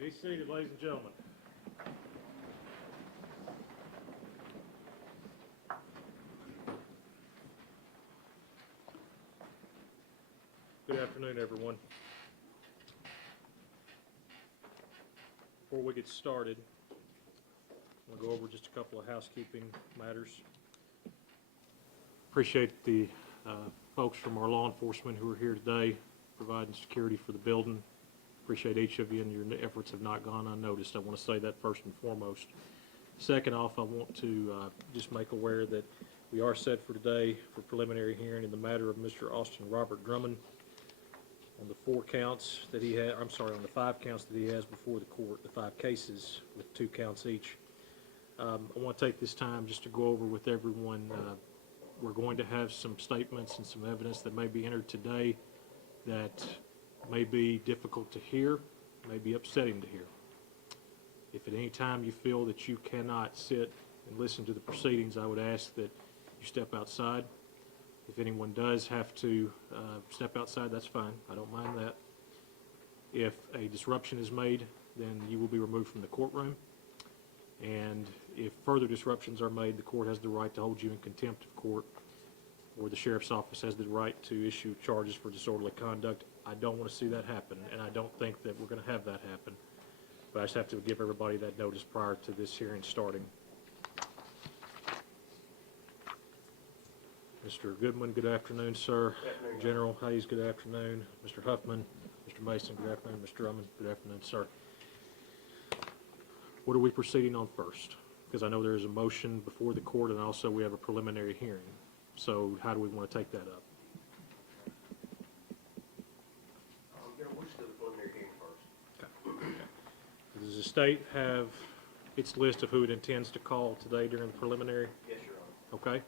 Be seated, ladies and gentlemen. Good afternoon, everyone. Before we get started, I'm going to go over just a couple of housekeeping matters. Appreciate the folks from our law enforcement who are here today providing security for the building. Appreciate each of you, and your efforts have not gone unnoticed. I want to say that first and foremost. Second off, I want to just make aware that we are set for today for preliminary hearing in the matter of Mr. Austin Robert Drummond on the 4 counts that he had, I'm sorry, on the 5 counts that he has before the court, the 5 cases with 2 counts each. I want to take this time just to go over with everyone. We're going to have some statements and some evidence that may be entered today that may be difficult to hear, may be upsetting to hear. If at any time you feel that you cannot sit and listen to the proceedings, I would ask that you step outside. If anyone does have to step outside, that's fine. I don't mind that. If a disruption is made, then you will be removed from the courtroom. And if further disruptions are made, the court has the right to hold you in contempt of court, or the sheriff's office has the right to issue charges for disorderly conduct. I don't want to see that happen, and I don't think that we're going to have that happen. But I just have to give everybody that notice prior to this hearing starting. Mr. Goodman, good afternoon, sir. Good afternoon. General Hayes, good afternoon. Mr. Huffman, Mr. Mason, good afternoon. Mr. Drummond, good afternoon, sir. What are we proceeding on first? Because I know there is a motion before the court, and also we have a preliminary hearing. So how do we want to take that up? We'll just do the preliminary hearing first. Okay. Does the state have its list of who it intends to call today during the preliminary? Yes, Your Honor. Okay.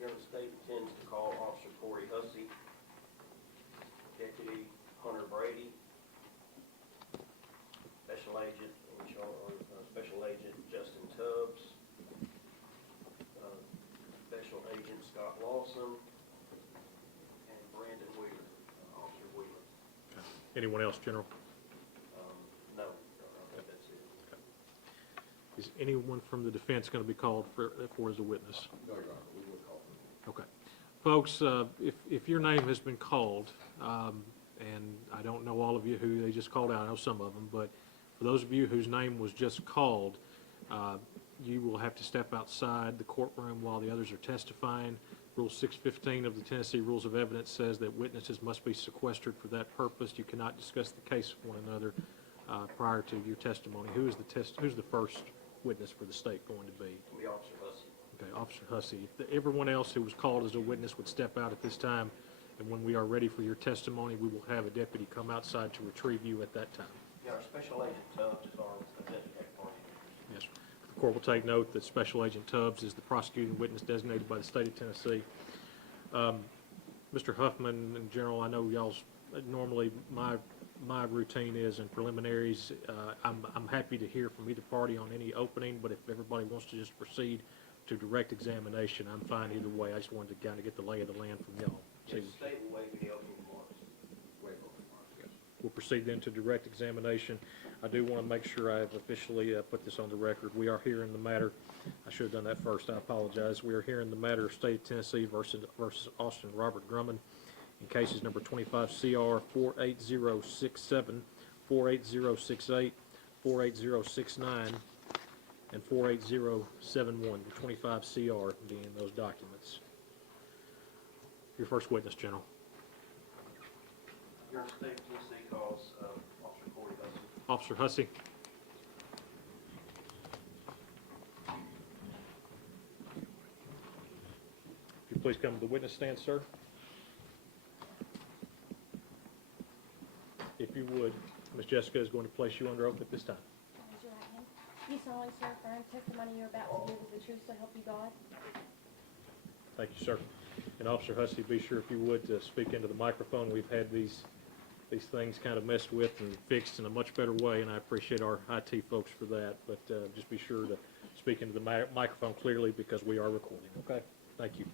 The state intends to call Officer Corey Hussey, Deputy Hunter Brady, Special Agent Special Agent Justin Tubbs, Special Agent Scott Lawson, and Brandon Wheeler, Officer Wheeler. Okay. Anyone else, General? No, Your Honor, I think that's it. Okay. Is anyone from the defense going to be called for as a witness? No, Your Honor, we will call him. Okay. Folks, if your name has been called, and I don't know all of you who they just called out, I know some of them, but for those of you whose name was just called, you will have to step outside the courtroom while the others are testifying. Rule 615 of the Tennessee Rules of Evidence says that witnesses must be sequestered for that purpose. You cannot discuss the case with one another prior to your testimony. Who's the first witness for the state going to be? It'll be Officer Hussey. Okay, Officer Hussey. If everyone else who was called as a witness would step out at this time, and when we are ready for your testimony, we will have a deputy come outside to retrieve you at that time. Yeah, our Special Agent Tubbs is our designated party. Yes, sir. The court will take note that Special Agent Tubbs is the prosecuting witness designated by the state of Tennessee. Mr. Huffman and General, I know y'all's normally my routine is in preliminaries. I'm happy to hear from either party on any opening, but if everybody wants to just proceed to direct examination, I'm fine either way. I just wanted to kind of get the lay of the land from y'all. Yes, the state will waive any opening remarks. We'll proceed then to direct examination. I do want to make sure I have officially put this on the record. We are hearing the matter. I should have done that first. I apologize. We are hearing the matter of State of Tennessee versus Austin Robert Drummond in cases number 25 CR 48067, 48068, 48069, and 48071. The 25 CR being those documents. Your first witness, General. Your state of Tennessee calls Officer Corey Hussey. Officer Hussey. If you please come to the witness stand, sir. If you would, Ms. Jessica is going to place you under oath at this time. Raise your right hand. You solemnly swear affirm testimony you're about to give is the truth, so help you God. Thank you, sir. And Officer Hussey, be sure if you would to speak into the microphone. We've had these things kind of messed with and fixed in a much better way, and I appreciate our IT folks for that. But just be sure to speak into the microphone clearly because we are recording. Okay? Thank you.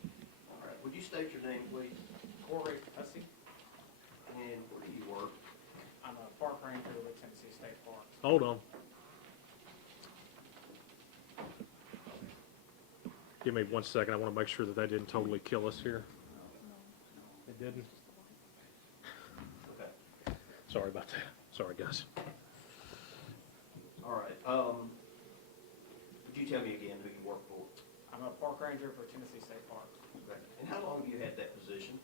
All right. Would you state your name, please? Corey Hussey. And where do you work? I'm a park ranger with Tennessee State Hold on. Give me 1 second. I want to make sure that that didn't totally kill us here. It didn't? Okay. Sorry about that. Sorry, guys. All right. Would you tell me again who you work for? I'm a park ranger for Tennessee State Park. Okay. And how long have you had that position?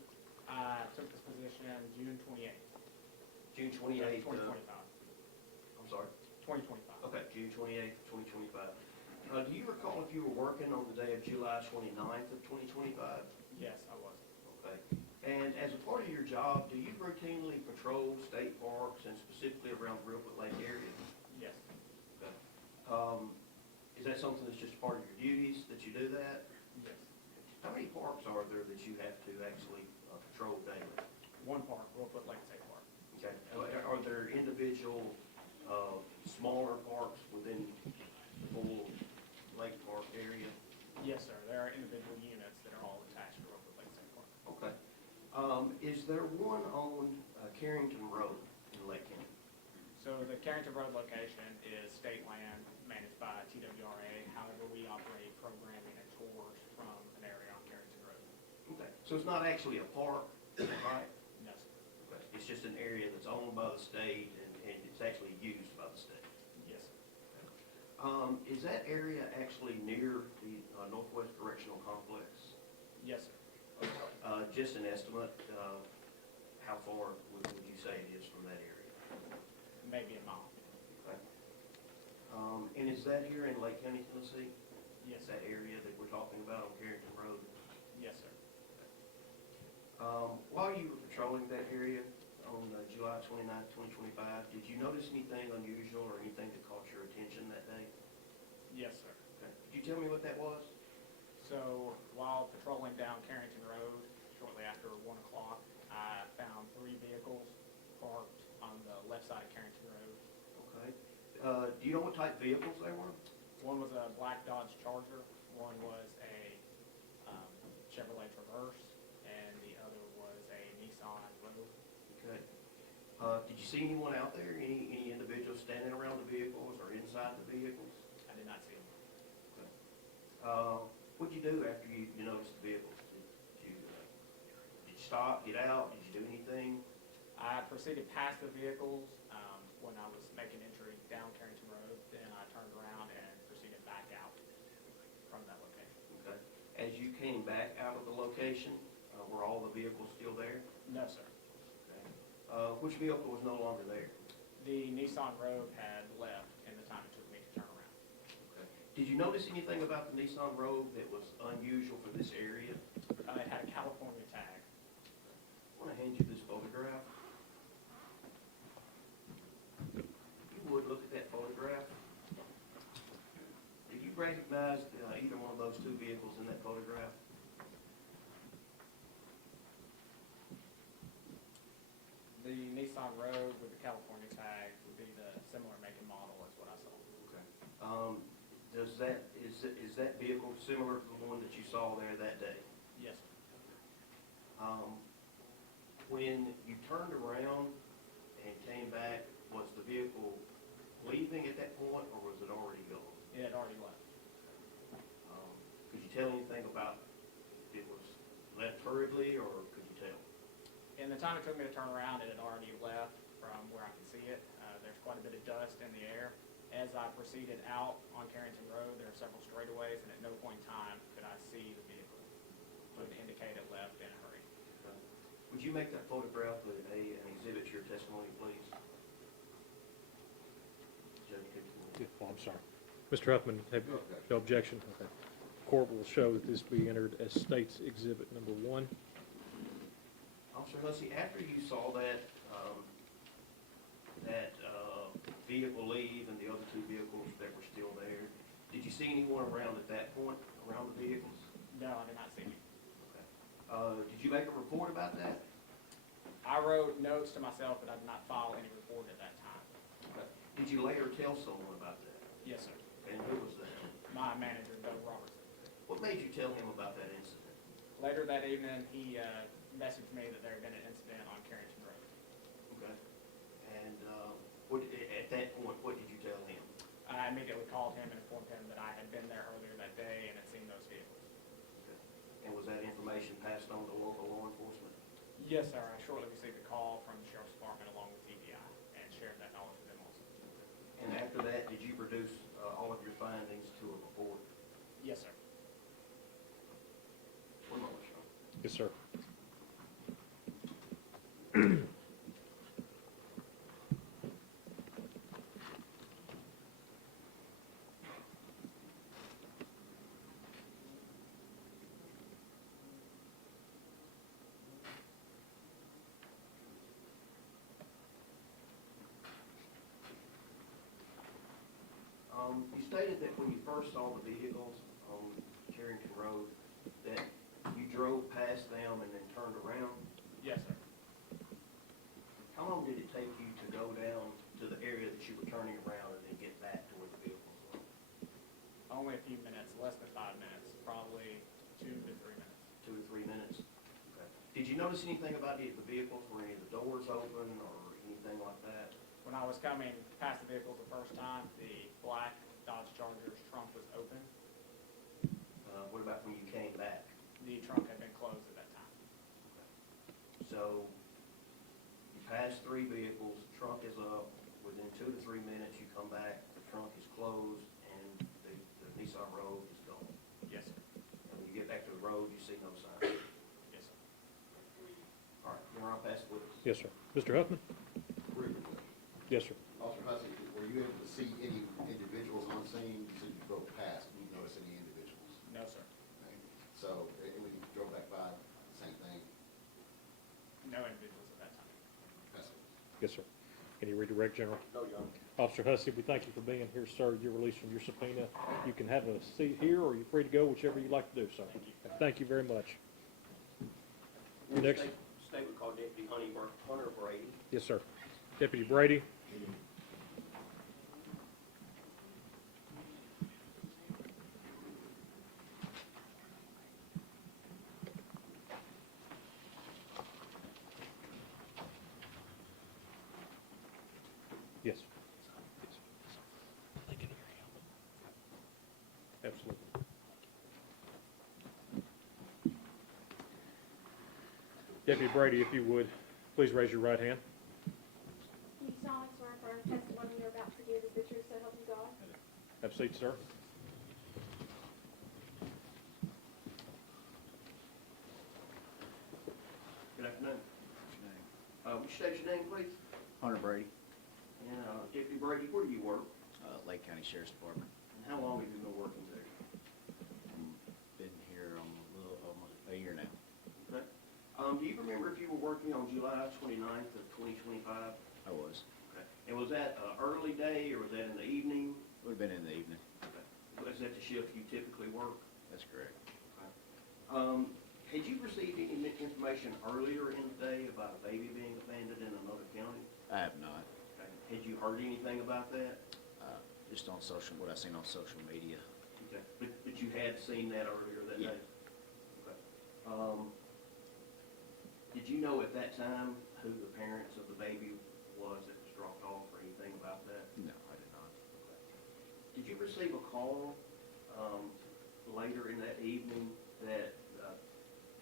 I took this position June 28th, June 28th. 2025. I'm sorry. 2025. Okay, June 28th, 2025. Do you recall if you were working on the day of July 29th of 2025? Yes, I was. Okay. And as a part of your job, do you routinely patrol state parks and specifically around the Reelfoot Lake area? Yes. Okay. Is that something that's just part of your duties that you do that? Yes. How many parks are there that you have to actually patrol daily? One park, Reelfoot Lake State Park. Okay. Are there individual smaller parks within the full lake park area? Yes, sir. There are individual units that are all attached to Reelfoot Lake State Park. Okay. Is there one on Carrington Road in Lake County? So the Carrington Road location is state land managed by TWRA. However, we operate programming and tours from an area on Carrington Road. Okay. So it's not actually a park, right? No, sir. Okay. It's just an area that's owned by the state and it's actually used by the state. Yes, sir. Is that area actually near the Northwest Correctional Complex? Yes, sir. Just an estimate, how far would you say it is from that area? Maybe a mile. Okay. And is that here in Lake County, Tennessee? Yes, That area that we're talking about on Carrington Road? yes, sir. While you were patrolling that area on July 29th, 2025, did you notice anything unusual or anything that caught your attention that day? Yes, sir. Okay. Could you tell me what that was? So while patrolling down Carrington Road, shortly after 1 o'clock, I found 3 vehicles parked on the left side of Carrington Road. Okay. Do you know what type of vehicles they were? One was a black Dodge Charger, one was a Chevrolet Traverse, and the other was a Nissan Rogue. Okay. Did you see anyone out there? Any individuals standing around the vehicles or inside the vehicles? I did not see them. What'd you do after you noticed the vehicles? Did you stop, get out? Did you do anything? I proceeded past the vehicles when I was making entry down Carrington Road, then I turned around and proceeded back out from that location. Okay. As you came back out of the location, were all the vehicles still there? No, sir. Okay. Which vehicle was no longer there? The Nissan Rogue had left in the time it took me to turn around. Okay. Did you notice anything about the Nissan Rogue that was unusual for this area? It had a California tag. I want to hand you this photograph. If you would look at that photograph. Did you recognize either one of those two vehicles in that photograph? The Nissan Rogue with the California tag would be the similar make and model as what I saw. Okay. Is that vehicle similar to the one that you saw there that day? Yes, sir. When you turned around and came back, was the vehicle leaving at that point, or was it already gone? It had already left. Could you tell anything about if it was left hurriedly, or could you tell? In the time it took me to turn around, it had already left from where I could see it. There's quite a bit of dust in the air. As I proceeded out on Carrington Road, there are several straightaways, and at no point in time could I see the vehicle. It would indicate it left in a hurry. Would you make that photograph an exhibit to your testimony, please? Judge Hickson. Yeah, well, I'm sorry. Mr. Huffman, have no objection? Okay. Court will show that this be entered as State's Exhibit Number 1. Officer Hussey, after you saw that vehicle leave and the other two vehicles that were still there, did you see anyone around at that point, around the vehicles? No, I did not see it. Okay. Did you make a report about that? I wrote notes to myself, but I did not file any report at that time. Okay. Did you later tell someone about that? Yes, sir. And who was that? My manager, Doug Robertson. What made you tell him about that incident? Later that evening, he messaged me that there had been an incident on Carrington Road. Okay. And at that point, what did you I immediately called him and informed him that I had been there earlier that day and had seen those vehicles. And was that information passed on to local law enforcement? Yes, sir. I shortly received a call from the Sheriff's Department along with TBI and shared that knowledge with them also. And after that, did you produce all of your findings to a report? Yes, sir. One moment, Sean. Yes, sir. You stated that when you first saw the vehicles on Carrington Road, that you drove past them and then turned around. Yes, sir. How long did it take you to go down to the area that you were turning around and then get back to where the vehicles were? Only a few minutes, less than 5 minutes, probably 2 to 3 minutes. 2 to 3 minutes? Okay. Did you notice anything about the vehicles? Were any of the doors open or anything like that? When I was coming past the vehicles the first time, the black Dodge Charger's trunk was open. What about when you came back? The trunk had been closed at that time. So you passed 3 vehicles, trunk is up, within 2 to 3 minutes you come back, the trunk is closed, and the Nissan Rogue is gone. Yes, sir. And when you get back to the road, you see no sign. Yes, sir. All right, then I'll pass it with us. Yes, sir. Mr. Huffman? Briefly, Yes, sir. Officer Hussey, were you able to see any individuals on scene? You said you drove past, did you notice any individuals? No, sir. Okay. So, when you drove back by, same thing? No individuals at that time. Pass it. Yes, sir. Can you redirect, General? No, John. Officer Hussey, we thank you for being here, sir. You're released from your subpoena. You can have a seat here, or you're free to go, whichever you'd like to do, sir. Thank you very much. Next. State would call Deputy Hunter Brady. Yes, sir. Deputy Brady? Yes. They can hear you. Absolutely. Deputy Brady, if you would, please raise your right hand. Do you solemnly swear affirm the testimony you're about to give is the truth, so help you God? Have a seat, sir. Good afternoon. Would you state your name, please? Hunter Brady, And Deputy Brady, where do you work? Lake County Sheriff's Department. And how long have you been working there? Been here almost a year now. Okay. Do you remember if you were working on July 29th of 2025? I was. Okay. And was that an early day or was that in the evening? Would have been in the evening. Okay. Was that the shift you typically work? That's correct. Had you received any information earlier in the day about a baby being abandoned in another county? I have not. Okay. Had you heard anything about that? Just on what I seen on social media. Okay. But you had seen that earlier that Yeah. day? Okay. Did you know at that time who the parents of the baby was that was dropped off or anything about that? No, I did not. Did you receive a call later in that evening that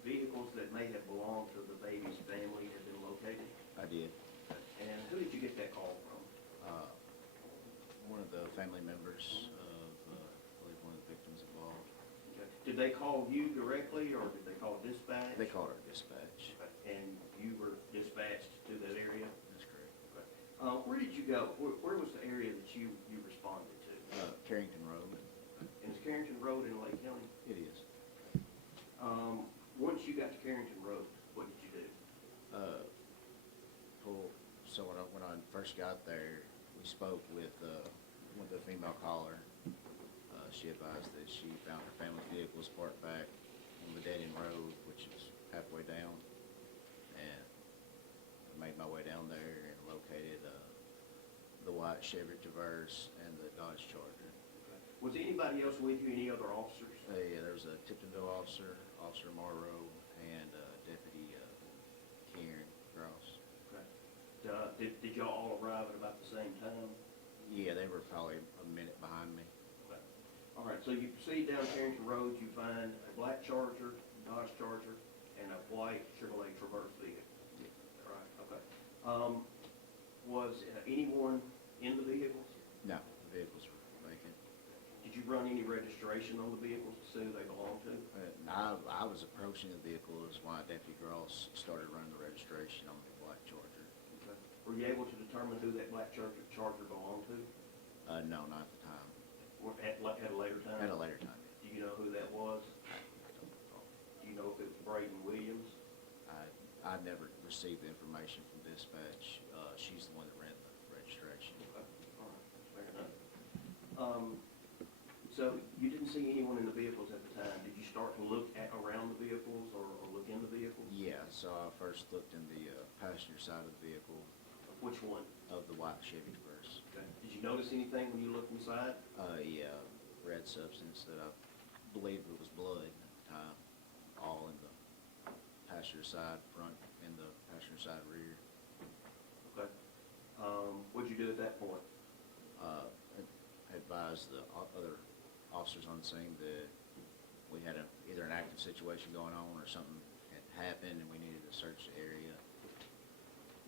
vehicles that may have belonged to the baby's family had been located? I did. And who did you get that call from? One of the family members of, I believe one of the victims involved. Okay. Did they call you directly or did they call dispatch? They called our dispatch. Okay. And you were dispatched to that area? That's correct. Okay. Where did you go? Where was the area that you responded to? Carrington Road. And is Carrington Road in Lake County? It is. Once you got to Carrington Road, what did you do? So when I first got there, we spoke with the female caller. She advised that she found her family's vehicles parked back on the dead-end road, which is halfway down. And I made my way down there and located the white Chevy Traverse and the Dodge Charger. Was anybody else with you, any other officers? Yeah, there was a Tiptonville officer, Officer Morrow, and Deputy Karen Gross. Okay. Did y'all all arrive at about the same time? Yeah, they were probably a minute behind me. Okay. All right, so you proceed down Carrington Road, you find a black Charger, Dodge Charger, and a white Chevrolet Traverse vehicle. Yeah. All right, okay. Was anyone in the vehicles? No, the vehicles were vacant. Did you run any registration on the vehicles to see who they belong to? I was approaching the vehicle is why Deputy Gross started running the registration on the black Charger. Okay. Were you able to determine who that black Charger belonged to? No, not at the time. Or at a later time? At a later time. Do you know who that was? Do you know if it was Braden Williams? I never received the information from dispatch. She's the one that ran the registration. Okay, all right, fair enough. So you didn't see anyone in the vehicles at the time. Did you start to look around the vehicles or look in the vehicles? Yeah, so I first looked in the passenger side of the vehicle Which one? of the white Chevy Traverse. Okay. Did you notice anything when you looked inside? Yeah, red substance that I believe it was blood at the time, all in the passenger side front and the passenger side rear. Okay. What'd you do at that point? Advised the other officers on the scene that we had either an active situation going on or something had happened and we needed to search the area.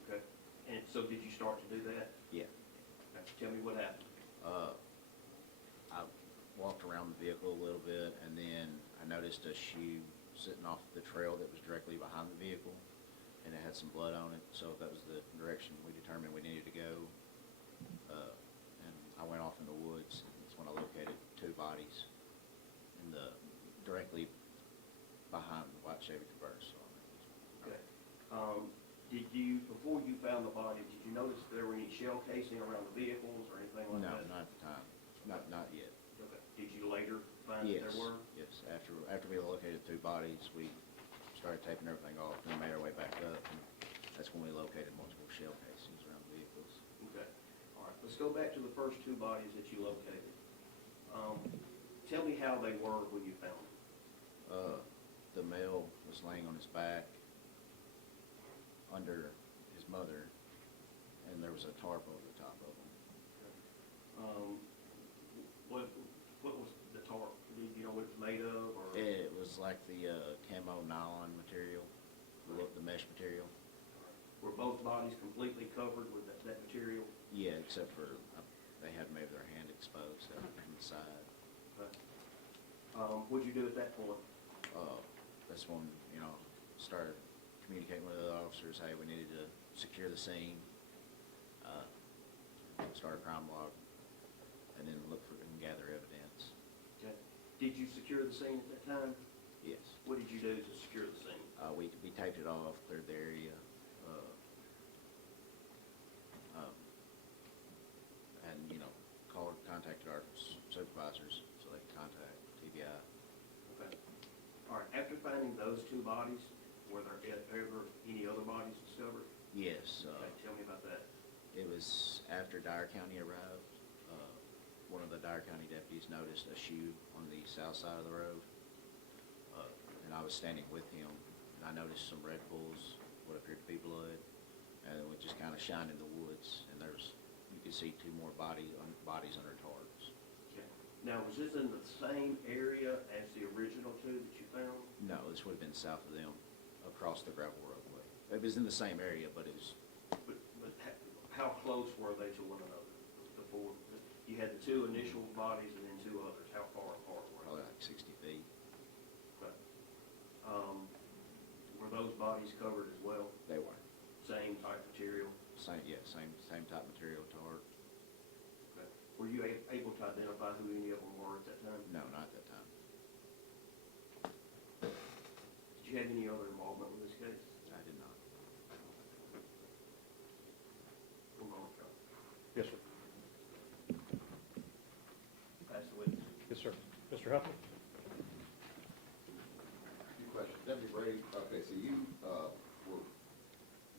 Okay. And so did you start to do that? Yeah. Okay. Tell me what happened. I walked around the vehicle a little bit and then I noticed a shoe sitting off the trail that was directly behind the vehicle and it had some blood on it, so that was the direction we determined we needed to go. And I went off in the woods, and that's when I located two bodies in the directly behind the white Chevy Traverse. Okay. Did you, before you found the body, did you notice if there were any shell casing around the vehicles or anything like No, that? not at the time. Not yet. Okay. Did you later find that Yes, there were? yes. After we located two bodies, we started taping everything off and made our way back up. And that's when we located multiple shell casings around the vehicles. Okay. All right. Let's go back to the first two bodies that you located. Tell me how they were when you found them. The male was laying on his back under his mother, and there was a tarp over the top of him. What was the tarp? Do you know what it was made of? Or? It was like the camo nylon material, the mesh material. Were both bodies completely covered with that material? Yeah, except for they had maybe their hand exposed out from the side. Okay. What'd you do at that point? That's when, started communicating with the officers, hey, we needed to secure the scene, start a crime log, and then look for and gather evidence. Okay. Did you secure the scene at that time? Yes. What did you do to secure the scene? We taped it off, cleared the area, and, contacted our supervisors so they could contact TBI. Okay. All right. After finding those two bodies, were there ever any other bodies discovered? Yes. Okay. Tell me about that. It was after Dyer County arrived. One of the Dyer County deputies noticed a shoe on the south side of the road, and I was standing with him, and I noticed some red pools, what appeared to be blood, and it would just kind of shine in the woods, and you could see two more bodies under tarps. Okay. Now, was this in the same area as the original two that you found? No, this would have been south of them, across the gravel roadway. It was in the same area, but it was, But how close were they to one another? Before you had the two initial bodies and then two others. How far apart were probably they? like 60 feet. Okay. Were those bodies covered as well? They were. Same type material? Same type material, tarp. Okay. Were you able to identify who any of them were at that time? No, not at that time. Did you have any other involvement with this case? I did not. One moment, John. Yes, sir. Pass the witness. Yes, sir. Mr. Huffman? Few questions. Deputy Brady, okay, so you were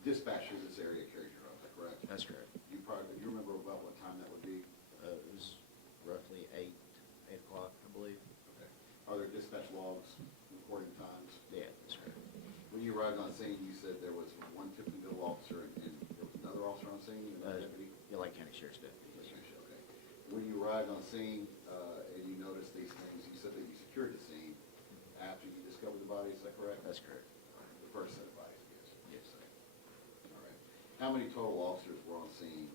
dispatched in this area, Carrington Road, is that correct? That's correct. You remember about what time that would be? It was roughly 8 o'clock, I believe. Okay. Are there dispatch logs recording times? Yeah, that's correct. When you arrived on scene, you said there was one Tiptonville officer and there was another officer on scene, another deputy? Lake County Sheriff's Deputy. Okay. when you arrived on scene, and you noticed these things, you said that you secured the scene after you discovered the bodies, is that correct? That's correct. The first set of bodies, yes. Yes. All right. How many total officers were on scene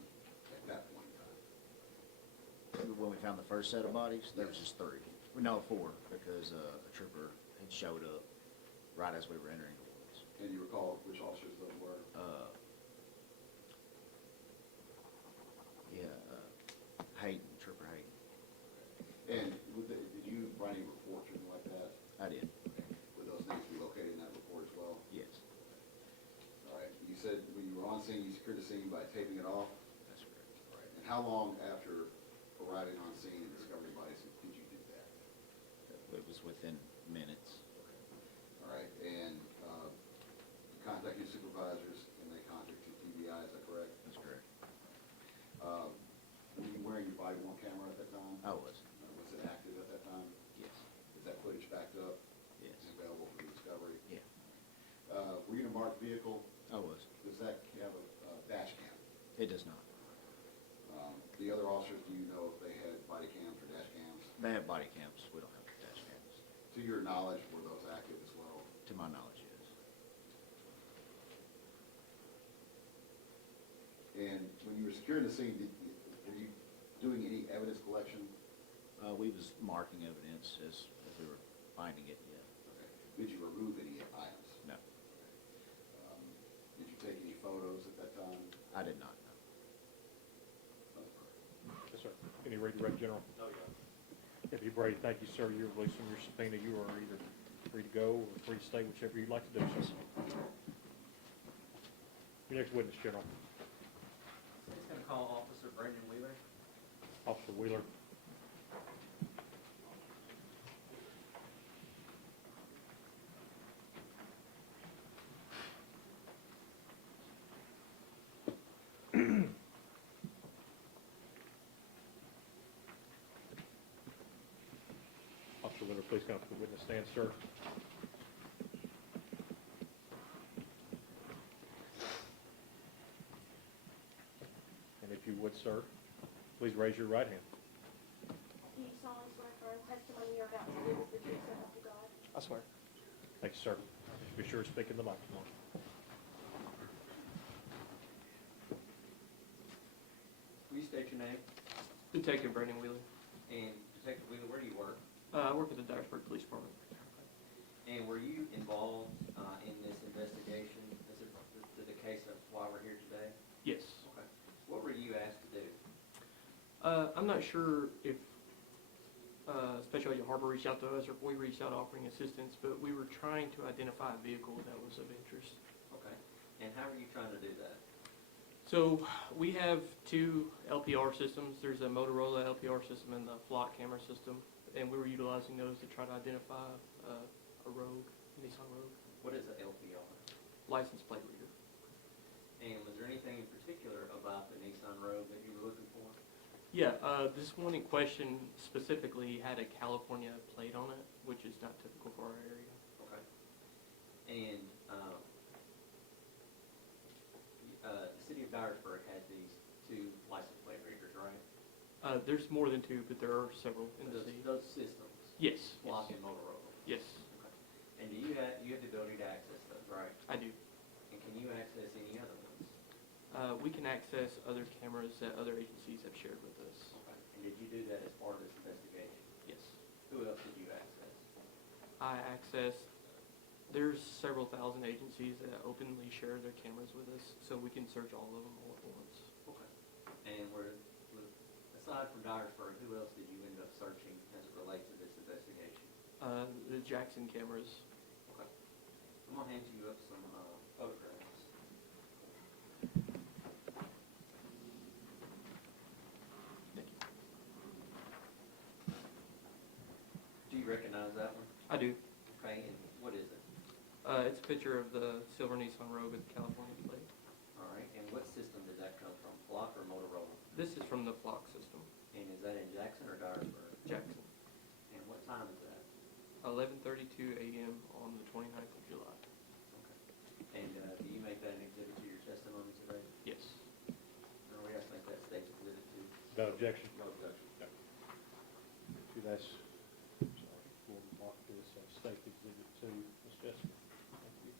at that point in time? When we found the first set of bodies, there was Yes. just 3. No, 4, because a trooper had showed up right as we were entering the woods. Can you recall which officers those were? Hayden, Trooper Hayden. And did you write any reports or anything like that? I did. Would those names be located in that report as well? Yes. All right. You said when you were on scene, you secured the scene by taping it off? That's correct. All right. And how long after arriving on scene and discovering bodies did you do that? It was within minutes. All right. And you contacted your supervisors and they contacted TBI, is that correct? That's correct. Were you wearing your body-worn camera at that time? I was. Was it active at that time? Yes. Is that footage backed up? Yes. And available for the discovery? Yeah. Were you in a marked vehicle? I was. Does that have a dash cam? It does not. The other officers, do you know if they had body cams or dash cams? They have body cams. We don't have dash cams. To your knowledge, were those active as well? To my knowledge, yes. And when you were securing the scene, were you doing any evidence collection? We was marking evidence as we were finding it, yeah. Okay. Did you remove any items? No, Did you take any photos at that time? I did not, no. Yes, sir. Any ready to General? Oh, yeah. Deputy Brady, thank you, sir. You're releasing your subpoena. You are either free to go or free to stay, whichever you'd like to do, sir. Your next witness, General. I'm just gonna call Officer Brendan Wheeler. Officer Wheeler. Officer Wheeler, please come to the witness stand, sir. And if you would, sir, please raise your right hand. Do you solemnly swear affirm testimony you're about to give is the truth, so help you God? I swear. Thank you, sir. Be sure to speak in the microphone. Will you state your name? Detective Brandon Wheeler. And Detective Wheeler, where do you work? I work at the Dyersburg Police Department. And were you involved in this investigation? Is it the case of why we're here today? Yes. Okay. What were you asked to do? I'm not sure if Special Agent Harbor reached out to us or if we reached out offering assistance, but we were trying to identify a vehicle that was of interest. Okay. And how were you trying to do that? So we have 2 LPR systems. There's a Motorola LPR system and the flock camera system, and we were utilizing those to try to identify a rogue, Nissan Rogue, What is an LPR? license plate reader. And was there anything in particular about the Nissan Rogue that you were looking for? Yeah, this one in question specifically had a California plate on it, which is not typical for our area. Okay. And the city of Dyersburg had these 2 license plate readers, right? There's more than 2, but there are several in the city. Those systems, Yes. Flock Yes. and Motorola. Yes, Okay. And do you have the ability to access those, right? I do. And can you access any other ones? We can access other cameras that other agencies have shared with us. Okay. And did you do that as part of this investigation? Yes. Who else did you access? I access, there's several thousand agencies that openly share their cameras with us, so we can search all of them all at once. Okay. And aside from Dyersburg, who else did you end up searching as it relates to this investigation? The Jackson cameras. Okay. I'm gonna hand you up some photographs. Thank you. Do you recognize that one? I do. Okay, and what is it? It's a picture of the silver Nissan Rogue with the California plate. All right, and what system did that come from, Flock or Motorola? This is from the flock system, And is that in Jackson or Dyersburg? Jackson. And what time is that? 11:32 a.m. on the 29th of July. Okay. And do you make that an exhibit to your testimony today? Yes. Or we have to make that state exhibit too? Without objection. No objection. you, that's, sorry, we'll mark this as State Exhibit 2, Ms. Jessica. Thank you.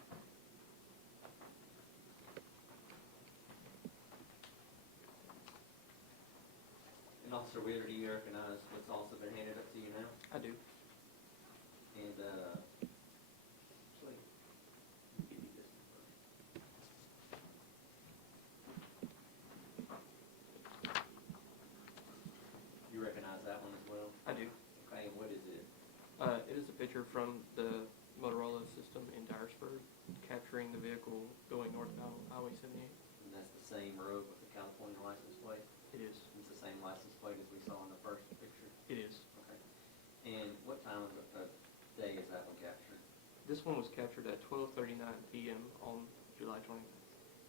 And Officer Wheeler, do you recognize what's also been handed up to you now? I do. And, actually, let me give you this one first. You recognize that one as well? I do. Okay, and what is it? It is a picture from the Motorola system in Dyersburg, capturing the vehicle going northbound Highway 78. And that's the same road with the California license plate? It is. It's the same license plate as we saw in the first picture? It is. Okay. And what time of the day is that one captured? This one was captured at 12:39 p.m. on July 20th.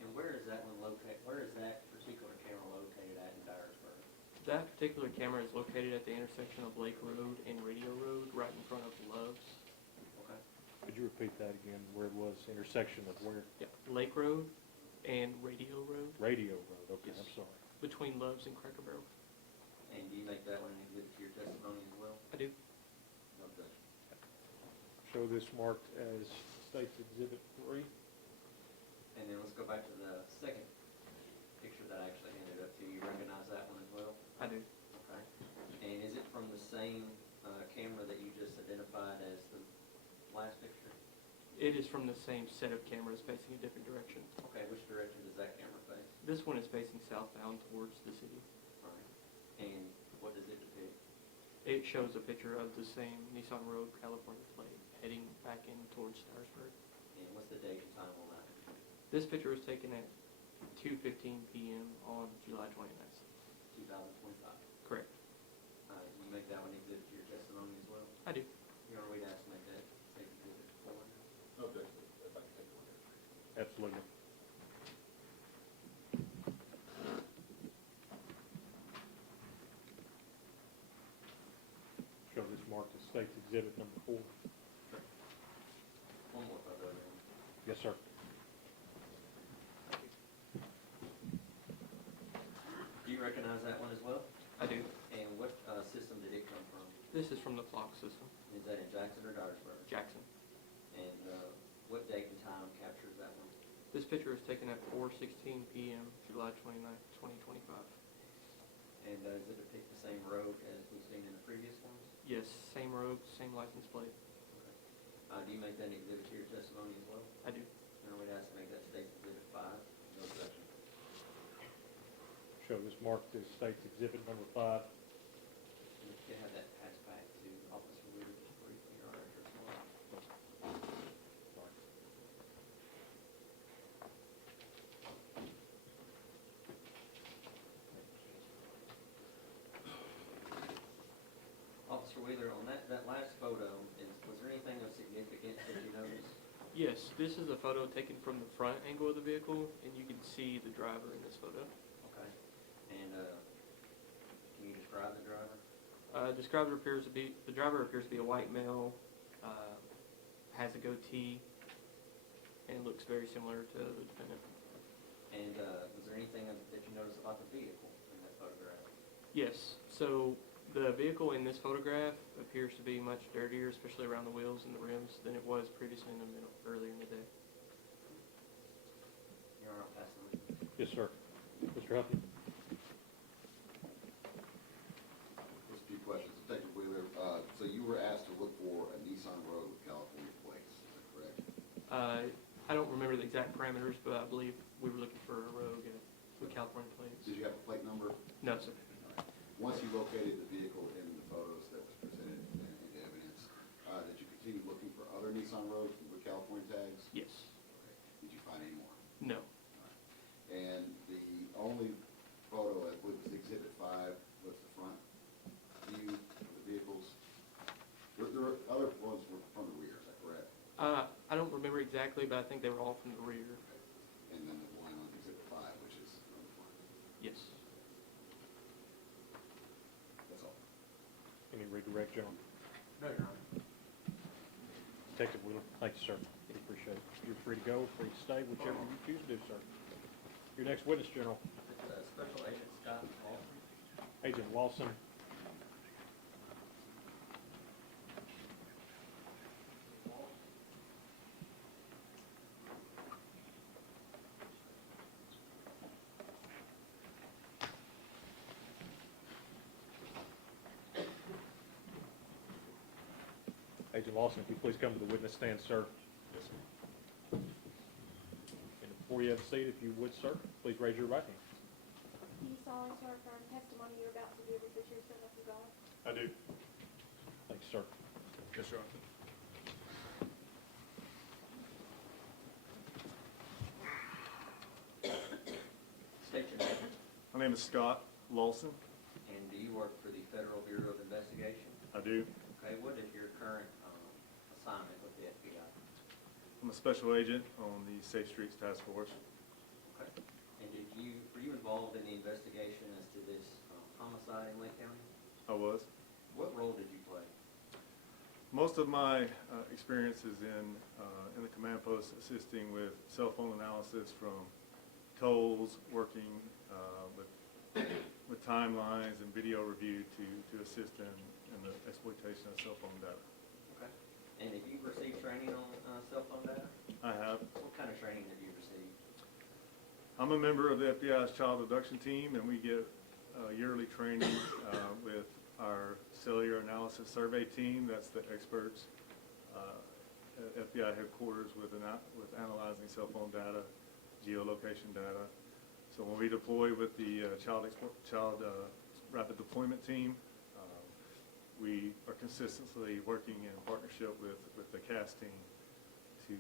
And where is that one located, where is that particular camera located at in Dyersburg? That particular camera is located at the intersection of Lake Road and Radio Road, right in front of Love's. Okay. Could you repeat that again, where it was, intersection of where? Yeah, Lake Road and Radio Road, Radio Road, okay, Yes. I'm sorry. between Love's and Cracker Barrel. And do you make that one an exhibit to your testimony as well? I do. No objection. Show this marked as State's Exhibit 3. And then let's go back to the second picture that I actually handed up to you. You recognize that one as well? I do. Okay. And is it from the same camera that you just identified as the last picture? It is from the same set of cameras facing a different direction. Okay, which direction does that camera face? This one is facing southbound towards the city. All right. And what does it depict? It shows a picture of the same Nissan Road, California plate, heading back in towards Dyersburg. And what's the date and time on that? This picture was taken at 2:15 p.m. on July 29th. 2025. Correct. You make that one exhibit to your testimony as well? I do. Your Honor, we'd ask to make that take exhibit 4. No objection, if I can take one here. Absolutely. Show this marked as State's Exhibit number 4. One more photo then. Yes, sir. Do you recognize that one as well? I do. And what system did it come from? This is from the Flock system, Is that in Jackson or Dyersburg? Jackson. And what date and time captures that one? This picture was taken at 4:16 p.m. July 29th, 2025. And does it depict the same road as we've seen in the previous ones? Yes, same road, same license plate. Do you make that an exhibit to your testimony as well? I do. Your Honor, we'd ask to make that State's Exhibit 5. No objection. Show this marked as State's Exhibit number 5. And if you could have that passed back to Officer Wheeler just briefly, Your Honor, as well. Sorry. Officer Wheeler, on that last photo, was there anything of significance that you noticed? Yes, this is a photo taken from the front angle of the vehicle, and you can see the driver in this photo. Okay. And can you describe the driver? The driver appears to be a white male, has a goatee, and looks very similar to the defendant. And was there anything that you noticed about the vehicle in that photograph? Yes, so the vehicle in this photograph appears to be much dirtier, especially around the wheels and the rims, than it was previously earlier in the day. Your Honor, I'll pass the witness. Yes, sir. Mr. Huffman? Just a few questions. Detective Wheeler, so you were asked to look for a Nissan Road with California plates, is that correct? I don't remember the exact parameters, but I believe we were looking for a Rogue with California plates. Did you have a plate number? No, sir. All right. Once you located the vehicle in the photos that was presented in the evidence, did you continue looking for other Nissan Roads with California tags? Yes. Okay. Did you find any more? No. And the only photo, I believe, was Exhibit 5, was the front view of the vehicles. There were other ones were from the rear, is that correct? I don't remember exactly, but I think they were all from the rear. Okay. And then the one on Exhibit 5, which is from the front. Yes. That's all. Any redirect, gentlemen? No, Your Honor. Detective Wheeler? Thank you, sir. We appreciate it. You're free to go, free to stay, whichever you choose to do, sir. Your next witness, General. It's Special Agent Scott Hall. Agent Lawson. Agent Lawson, if you please come to the witness stand, sir. And before you have a seat, if you would, sir, please raise your right hand. Do you solemnly swear affirm testimony you're about to give is the truth, so help you God? I do. Thank you, sir. Yes, sir. State your name, My name is Scott Lawson. and do you work for the Federal Bureau of Investigation? I do. Okay, what is your current assignment with the FBI? I'm a special agent on the Safe Streets Task Force. Okay. And were you involved in the investigation as to this homicide in Lake County? I was. What role did you play? Most of my experience is in the command post assisting with cell phone analysis from tolls, working with timelines and video review to assist in the exploitation of cell phone data. Okay. And have you received training on cell phone data? I have. What kind of training have you received? I'm a member of the FBI's child abduction team, and we get yearly training with our cellular analysis survey team. That's the experts at FBI headquarters with analyzing cell phone data, geolocation data. So when we deploy with the child rapid deployment team, we are consistently working in partnership with the CAS team to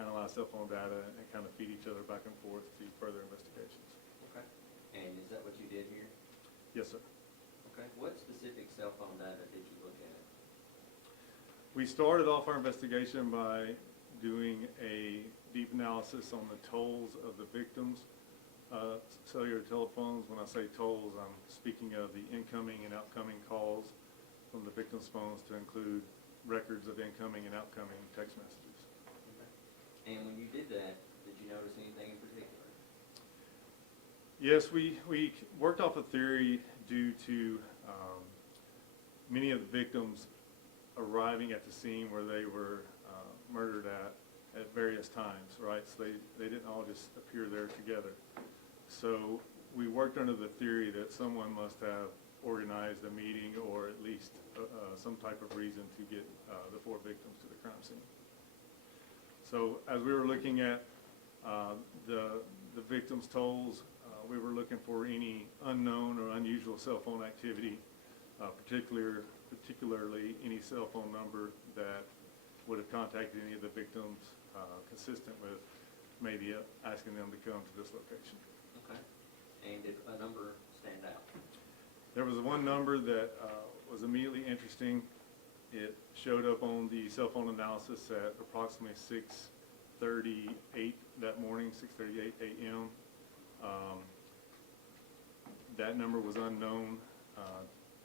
analyze cell phone data and kind of feed each other back and forth to further investigations. Okay. And is that what you did here? Yes, sir. Okay. What specific cell phone data did you look at? We started off our investigation by doing a deep analysis on the tolls of the victims' cellular telephones. When I say tolls, I'm speaking of the incoming and outgoing calls from the victims' phones to include records of incoming and outgoing text messages. Okay. And when you did that, did you notice anything in particular? Yes, we worked off a theory due to many of the victims arriving at the scene where they were murdered at various times, right? So they didn't all just appear there together. So we worked under the theory that someone must have organized a meeting or at least some type of reason to get the 4 victims to the crime scene. So as we were looking at the victims' tolls, we were looking for any unknown or unusual cell phone activity, particularly any cell phone number that would have contacted any of the victims consistent with maybe asking them to come to this location. Okay. And did a number stand out? There was one number that was immediately interesting. It showed up on the cell phone analysis at approximately 6:38 that morning, 6:38 a.m. That number was unknown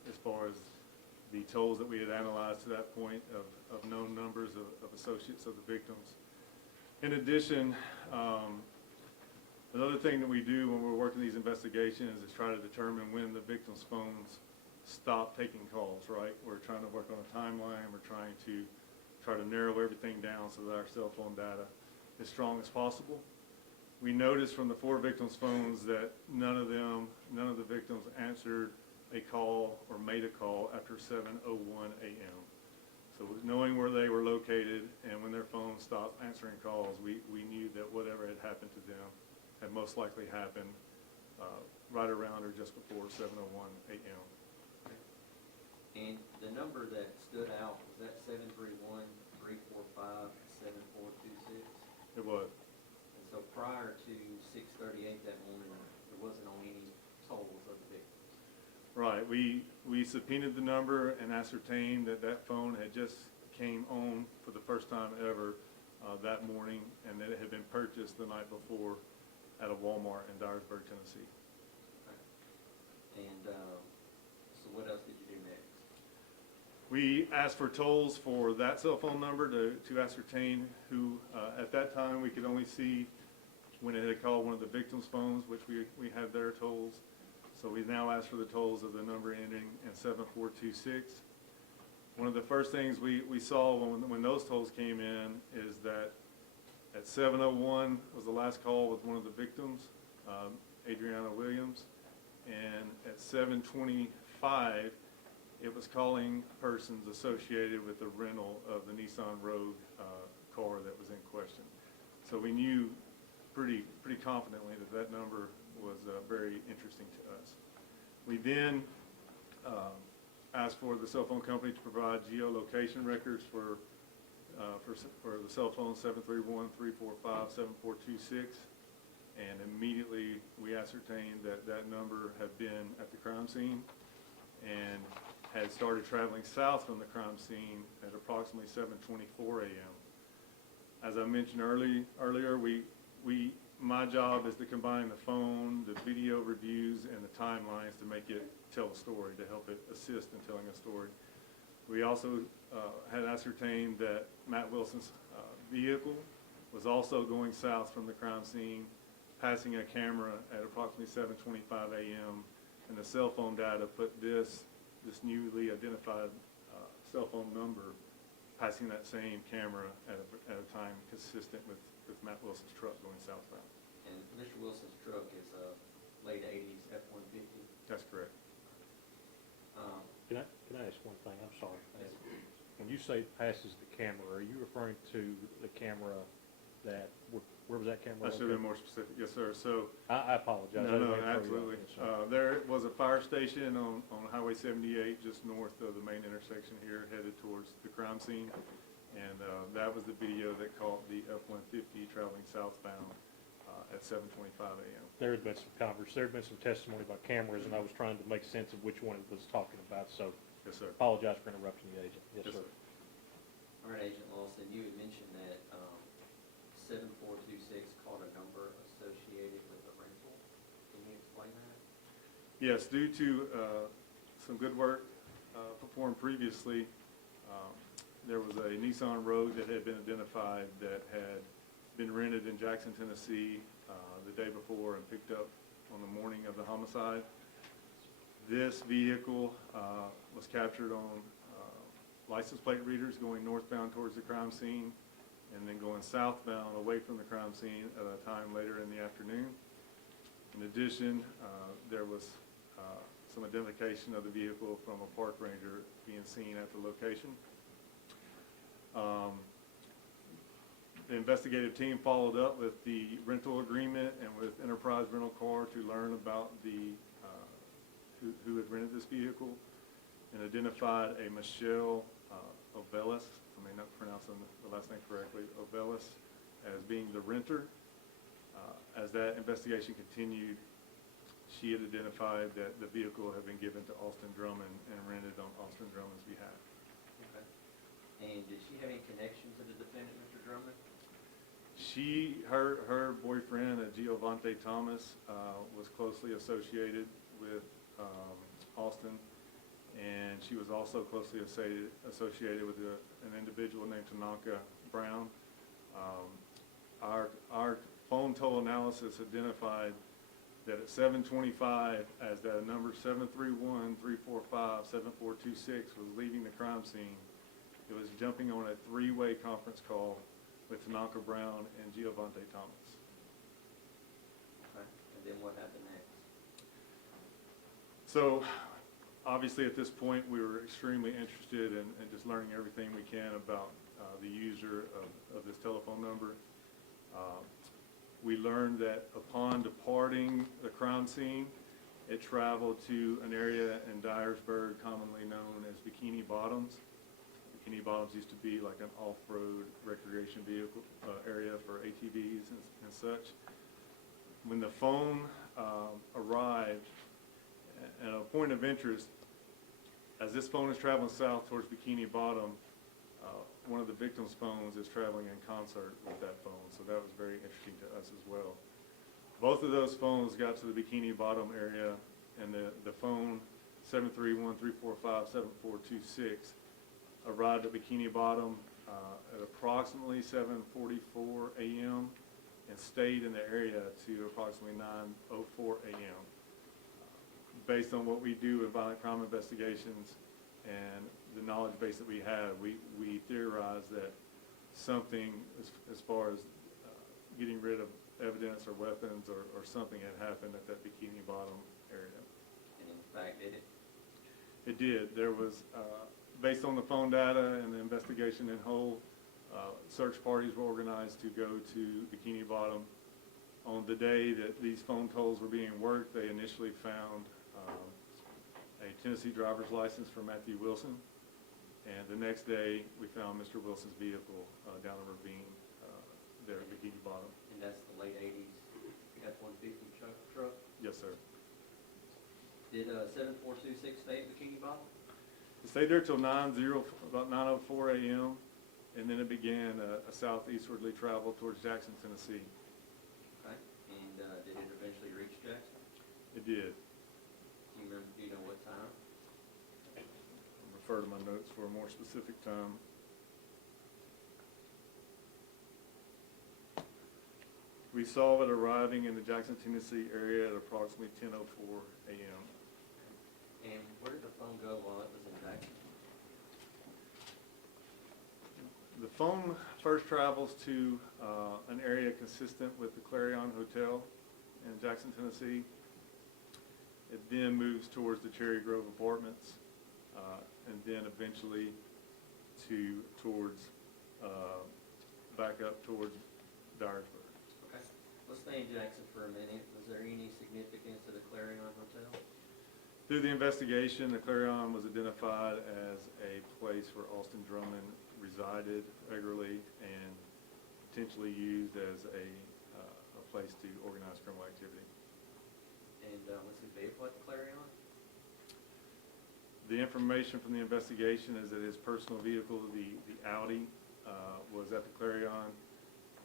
as far as the tolls that we had analyzed to that point of known numbers of associates of the victims. In addition, another thing that we do when we're working these investigations is try to determine when the victims' phones stop taking calls, right? We're trying to work on a timeline. We're trying to narrow everything down so that our cell phone data is strong as possible. We noticed from the 4 victims' phones that none of the victims answered a call or made a call after 7:01 a.m. So knowing where they were located and when their phones stopped answering calls, we knew that whatever had happened to them had most likely happened right around or just before 7:01 a.m. And the number that stood out, was that 731-345-7426? It was. And so prior to 6:38 that morning, there wasn't on any tolls of the victims? Right. We subpoenaed the number and ascertained that that phone had just came on for the first time ever that morning, and that it had been purchased the night before at a Walmart in Dyersburg, Tennessee. Okay. And so what else did you do next? We asked for tolls for that cell phone number to ascertain who, at that time, we could only see when it had called one of the victims' phones, which we had their tolls. So we now ask for the tolls of the number ending in 7426. One of the first things we saw when those tolls came in is that at 7:01 was the last call with one of the victims, Adriana Williams, and at 7:25 it was calling persons associated with the rental of the Nissan Rogue car that was in question. So we knew pretty confidently that that number was very interesting to us. We then asked for the cell phone company to provide geolocation records for the cell phone 731-345-7426, and immediately we ascertained that that number had been at the crime scene and had started traveling south from the crime scene at approximately 7:24 a.m. As I mentioned earlier, my job is to combine the phone, the video reviews, and the timelines to make it tell a story, to help it assist in telling a story. We also had ascertained that Matt Wilson's vehicle was also going south from the crime scene, passing a camera at approximately 7:25 a.m. And the cell phone data put this newly identified cell phone number passing that same camera at a time consistent with Matt Wilson's truck going southbound. And Mr. Wilson's truck is a late 80s F-150. That's correct. Can I ask one thing? I'm sorry. When you say passes the camera, are you referring to the camera that, where was that camera? I should have been more specific. Yes, sir. So, I apologize. I didn't no, mean to throw you off. absolutely. Yes, sir. There was a fire station on Highway 78 just north of the main intersection here, headed towards the crime scene. And that was the video that caught the F-150 traveling southbound at 7:25 a.m. There had been some testimony about cameras, and I was trying to make sense of which one it was talking about, so Yes, sir. apologize for interrupting the agent. Yes, sir. All right, Agent Lawson, you had mentioned that 7426 caught a number associated with the rental. Can you explain that? Yes, due to some good work performed previously, there was a Nissan Rogue that had been identified that had been rented in Jackson, Tennessee the day before and picked up on the morning of the homicide. This vehicle was captured on license plate readers going northbound towards the crime scene and then going southbound away from the crime scene at a time later in the afternoon. In addition, there was some identification of the vehicle from a park ranger being seen at the location. The investigative team followed up with the rental agreement and with Enterprise Rental Car to learn about who had rented this vehicle, and identified a Michelle Ovelis, I may not pronounce the last name correctly, Ovelis, as being the renter. As that investigation continued, she had identified that the vehicle had been given to Austin Drummond and rented on Austin Drummond's behalf. Okay. And did she have any connection to the defendant, Mr. Drummond? Her boyfriend, Giovanni Thomas, was closely associated with Austin, and she was also closely associated with an individual named Tanaka Brown. Our phone toll analysis identified that at 7:25, as that number 731-345-7426 was leaving the crime scene, it was jumping on a three-way conference call with Tanaka Brown and Giovanni Thomas. Okay. And then what happened next? So, obviously at this point, we were extremely interested in just learning everything we can about the user of this telephone number. We learned that upon departing the crime scene, it traveled to an area in Dyersburg commonly known as Bikini Bottoms. Bikini Bottoms used to be like an off-road recreation vehicle area for ATVs and such. When the phone arrived, and a point of interest, as this phone is traveling south towards Bikini Bottom, one of the victim's phones is traveling in concert with that phone, so that was very interesting to us as well. Both of those phones got to the Bikini Bottom area, and the phone 731-345-7426 arrived at Bikini Bottom at approximately 7:44 a.m. and stayed in the area to approximately 9:04 a.m. Based on what we do in violent crime investigations and the knowledge base that we have, we theorize that something as far as getting rid of evidence or weapons or something had happened at that Bikini Bottom area. And in fact, did it? It did. There was, based on the phone data and the investigation in whole, search parties were organized to go to Bikini Bottom. On the day that these phone tolls were being worked, they initially found a Tennessee driver's license for Matthew Wilson. And the next day, we found Mr. Wilson's vehicle down the ravine there at Bikini Bottom. And that's the late eighties F-150 truck? Yes, sir. Did 7426 stay at Bikini Bottom? It stayed there till about 9:04 a.m., and then it began a southeastwardly travel towards Jackson, Tennessee. Okay. And did it eventually reach Jackson? It did. Do you know what time? I'll refer to my notes for a more specific time. We saw it arriving in the Jackson, Tennessee area at approximately 10:04 a.m. And where did the phone go while it was in Jackson? The phone first travels to an area consistent with the Clarion Hotel in Jackson, Tennessee. It then moves towards the Cherry Grove Apartments, and then eventually towards back up towards Dyersburg. Okay. Let's stay in Jackson for a minute. Was there any significance to the Clarion Hotel? Through the investigation, the Clarion was identified as a place where Austin Drummond resided regularly and potentially used as a place to organize criminal activity. And was his vehicle at the Clarion? The information from the investigation is that his personal vehicle, the Audi, was at the Clarion.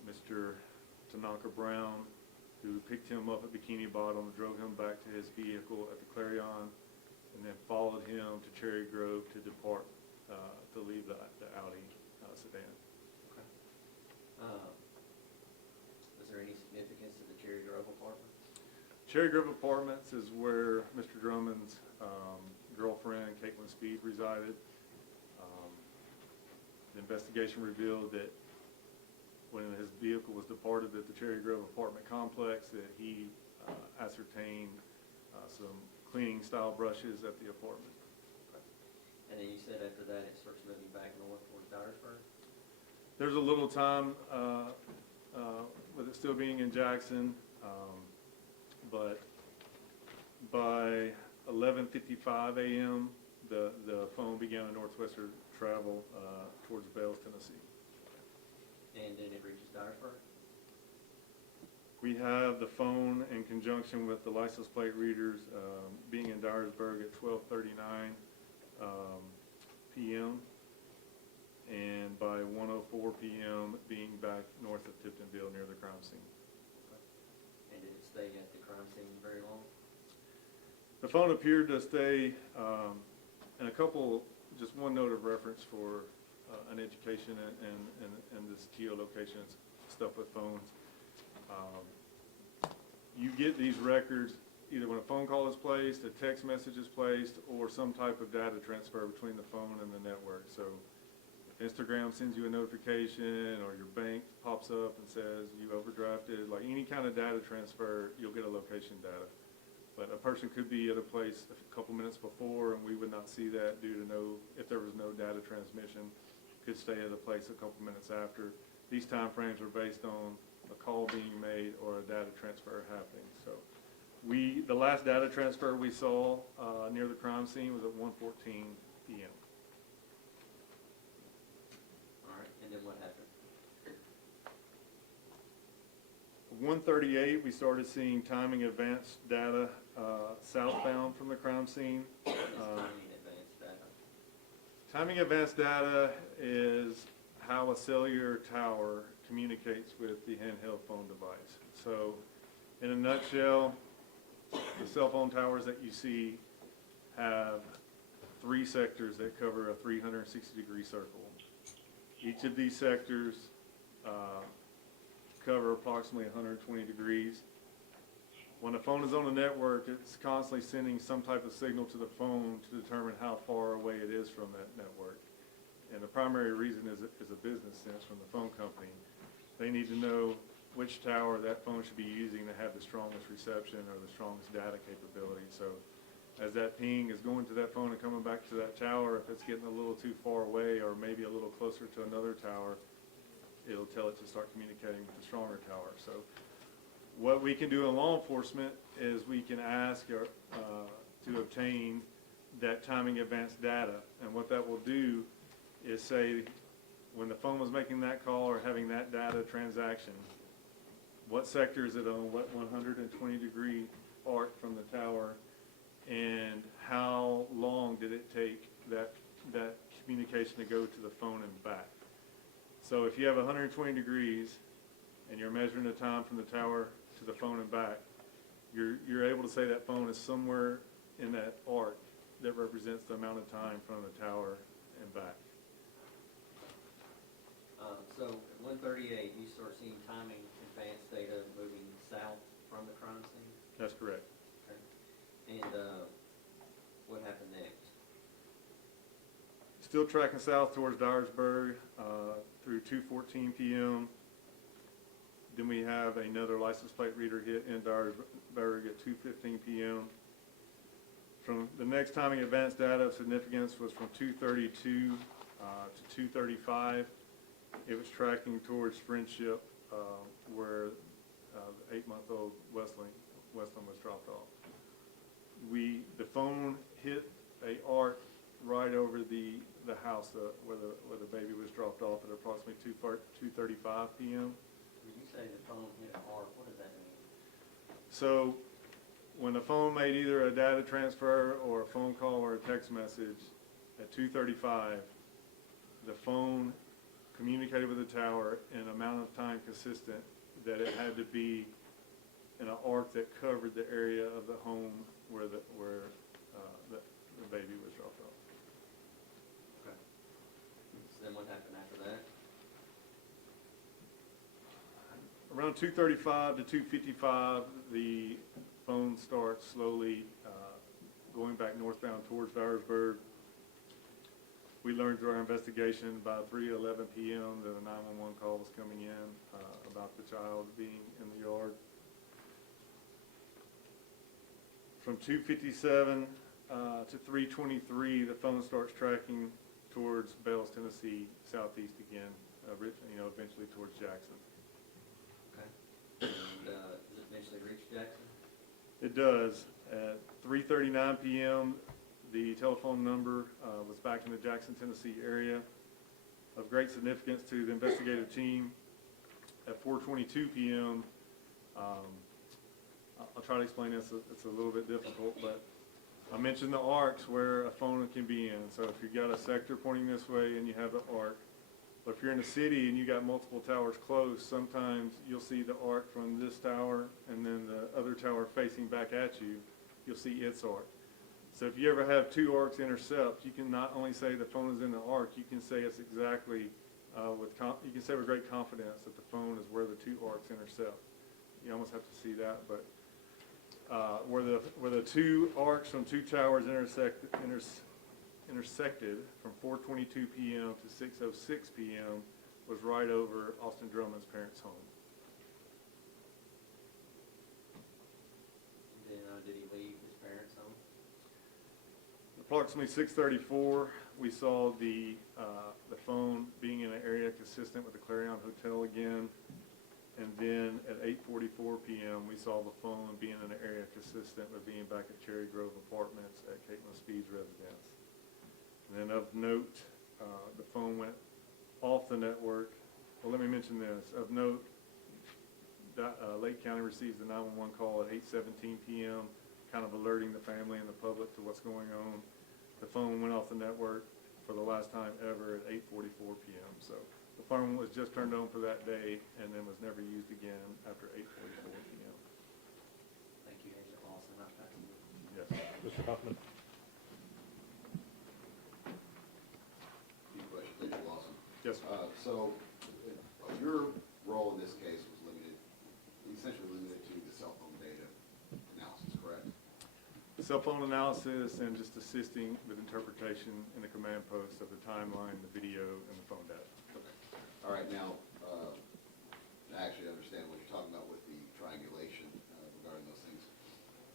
Mr. Tanaka Brown, who picked him up at Bikini Bottom, drove him back to his vehicle at the Clarion, and then followed him to Cherry Grove to depart, to leave the Audi sedan. Okay. Was there any significance to the Cherry Grove apartment? Cherry Grove Apartments is where Mr. Drummond's girlfriend, Caitlin Speed, resided. The investigation revealed that when his vehicle was departed at the Cherry Grove apartment complex, that he ascertained some cleaning style brushes at the apartment. And then you said after that it starts moving back north towards Dyersburg? There's a little time with it still being in Jackson, but by 11:55 a.m., the phone began a northwestern travel towards Bells, Tennessee. And then it reaches Dyersburg? We have the phone in conjunction with the license plate readers being in Dyersburg at 12:39 p.m. and by 1:04 p.m. being back north of Tiptonville near the crime scene. And did it stay at the crime scene very long? The phone appeared to stay, and just one note of reference for an education and this geolocation stuff with phones. You get these records either when a phone call is placed, a text message is placed, or some type of data transfer between the phone and the network. So if Instagram sends you a notification or your bank pops up and says you overdrafted, like any kind of data transfer, you'll get a location data. But a person could be at a place a couple minutes before and we would not see that due to if there was no data transmission, could stay at a place a couple minutes after. These time frames are based on a call being made or a data transfer happening. So the last data transfer we saw near the crime scene was at 1:14 p.m. All right, and then what happened? 1:38, we started seeing timing advanced data southbound from the crime scene. Timing advanced data. Timing advanced data is how a cellular tower communicates with the handheld phone device. So in a nutshell, the cell phone towers that you see have 3 sectors that cover a 360-degree circle. Each of these sectors cover approximately 120 degrees. When a phone is on a network, it's constantly sending some type of signal to the phone to determine how far away it is from that network. And the primary reason is a business sense from the phone company. They need to know which tower that phone should be using to have the strongest reception or the strongest data capability. So as that ping is going to that phone and coming back to that tower, if it's getting a little too far away or maybe a little closer to another tower, it'll tell it to start communicating with the stronger tower. So what we can do in law enforcement is we can ask to obtain that timing advance data. And what that will do is say, when the phone was making that call or having that data transaction, what sector is it on, what 120-degree arc from the tower, and how long did it take that communication to go to the phone and back. So if you have 120 degrees and you're measuring the time from the tower to the phone and back, you're able to say that phone is somewhere in that arc that represents the amount of time from the tower and back. So at 138, you start seeing timing advance data moving south from the crime scene? That's correct. Okay. And what happened next? Still tracking south towards Dyersburg through 2:14 p.m. Then we have another license plate reader hit in Dyersburg at 2:15 p.m. From the next timing advance data of significance was from 2:32 to 2:35. It was tracking towards Friendship, where the 8-month-old Westland was dropped off. The phone hit a arc right over the house where the baby was dropped off at approximately 2:35 p.m. When you say the phone hit an arc, what does that mean? So when the phone made either a data transfer or a phone call or a text message at 2:35, the phone communicated with the tower in an amount of time consistent that it had to be in an arc that covered the area of the home where the baby was dropped off. Okay. So then what happened after that? Around 2:35 to 2:55, the phone starts slowly going back northbound towards Dyersburg. We learned through our investigation by 3:11 p.m. that a 911 call was coming in about the child being in the yard. From 2:57 to 3:23, the phone starts tracking towards Bells, Tennessee, southeast again, eventually towards Jackson. Okay. And does it eventually reach Jackson? It does. At 3:39 p.m., the telephone number was back in the Jackson, Tennessee area. Of great significance to the investigative team, at 4:22 p.m., I'll try to explain this. It's a little bit difficult, but I mentioned the arcs where a phone can be in. So if you've got a sector pointing this way and you have the arc, but if you're in a city and you got multiple towers close, sometimes you'll see the arc from this tower and then the other tower facing back at you, you'll see its arc. So if you ever have two arcs intercept, you can not only say the phone is in the arc, you can say it's exactly, you can say with great confidence that the phone is where the two arcs intercept. You almost have to see that, but where the two arcs from two towers intersected from 4:22 p.m. to 6:06 p.m. was right over Austin Drummond's parents' home. Then did he leave his parents' home? Approximately 6:34, we saw the phone being in an area consistent with the Clarion Hotel again. And then at 8:44 p.m., we saw the phone being in an area consistent with being back at Cherry Grove Apartments at Caitlin Speed's residence. And then of note, the phone went off the network. Well, let me mention this. Of note, Lake County receives the 911 call at 8:17 p.m., kind of alerting the family and the public to what's going on. The phone went off the network for the last time ever at 8:44 p.m. So the phone was just turned on for that day and then was never used again after 8:44 p.m. Thank you, Agent Lawson. I'll pass it. Yes. Mr. Huffman? Few questions, Agent Lawson. Yes, sir. So your role in this case was essentially limited to the cell phone data analysis, correct? Cell phone analysis and just assisting with interpretation in the command post of the timeline, the video, and the phone data. Okay. All right, now, I actually understand what you're talking about with the triangulation regarding those things.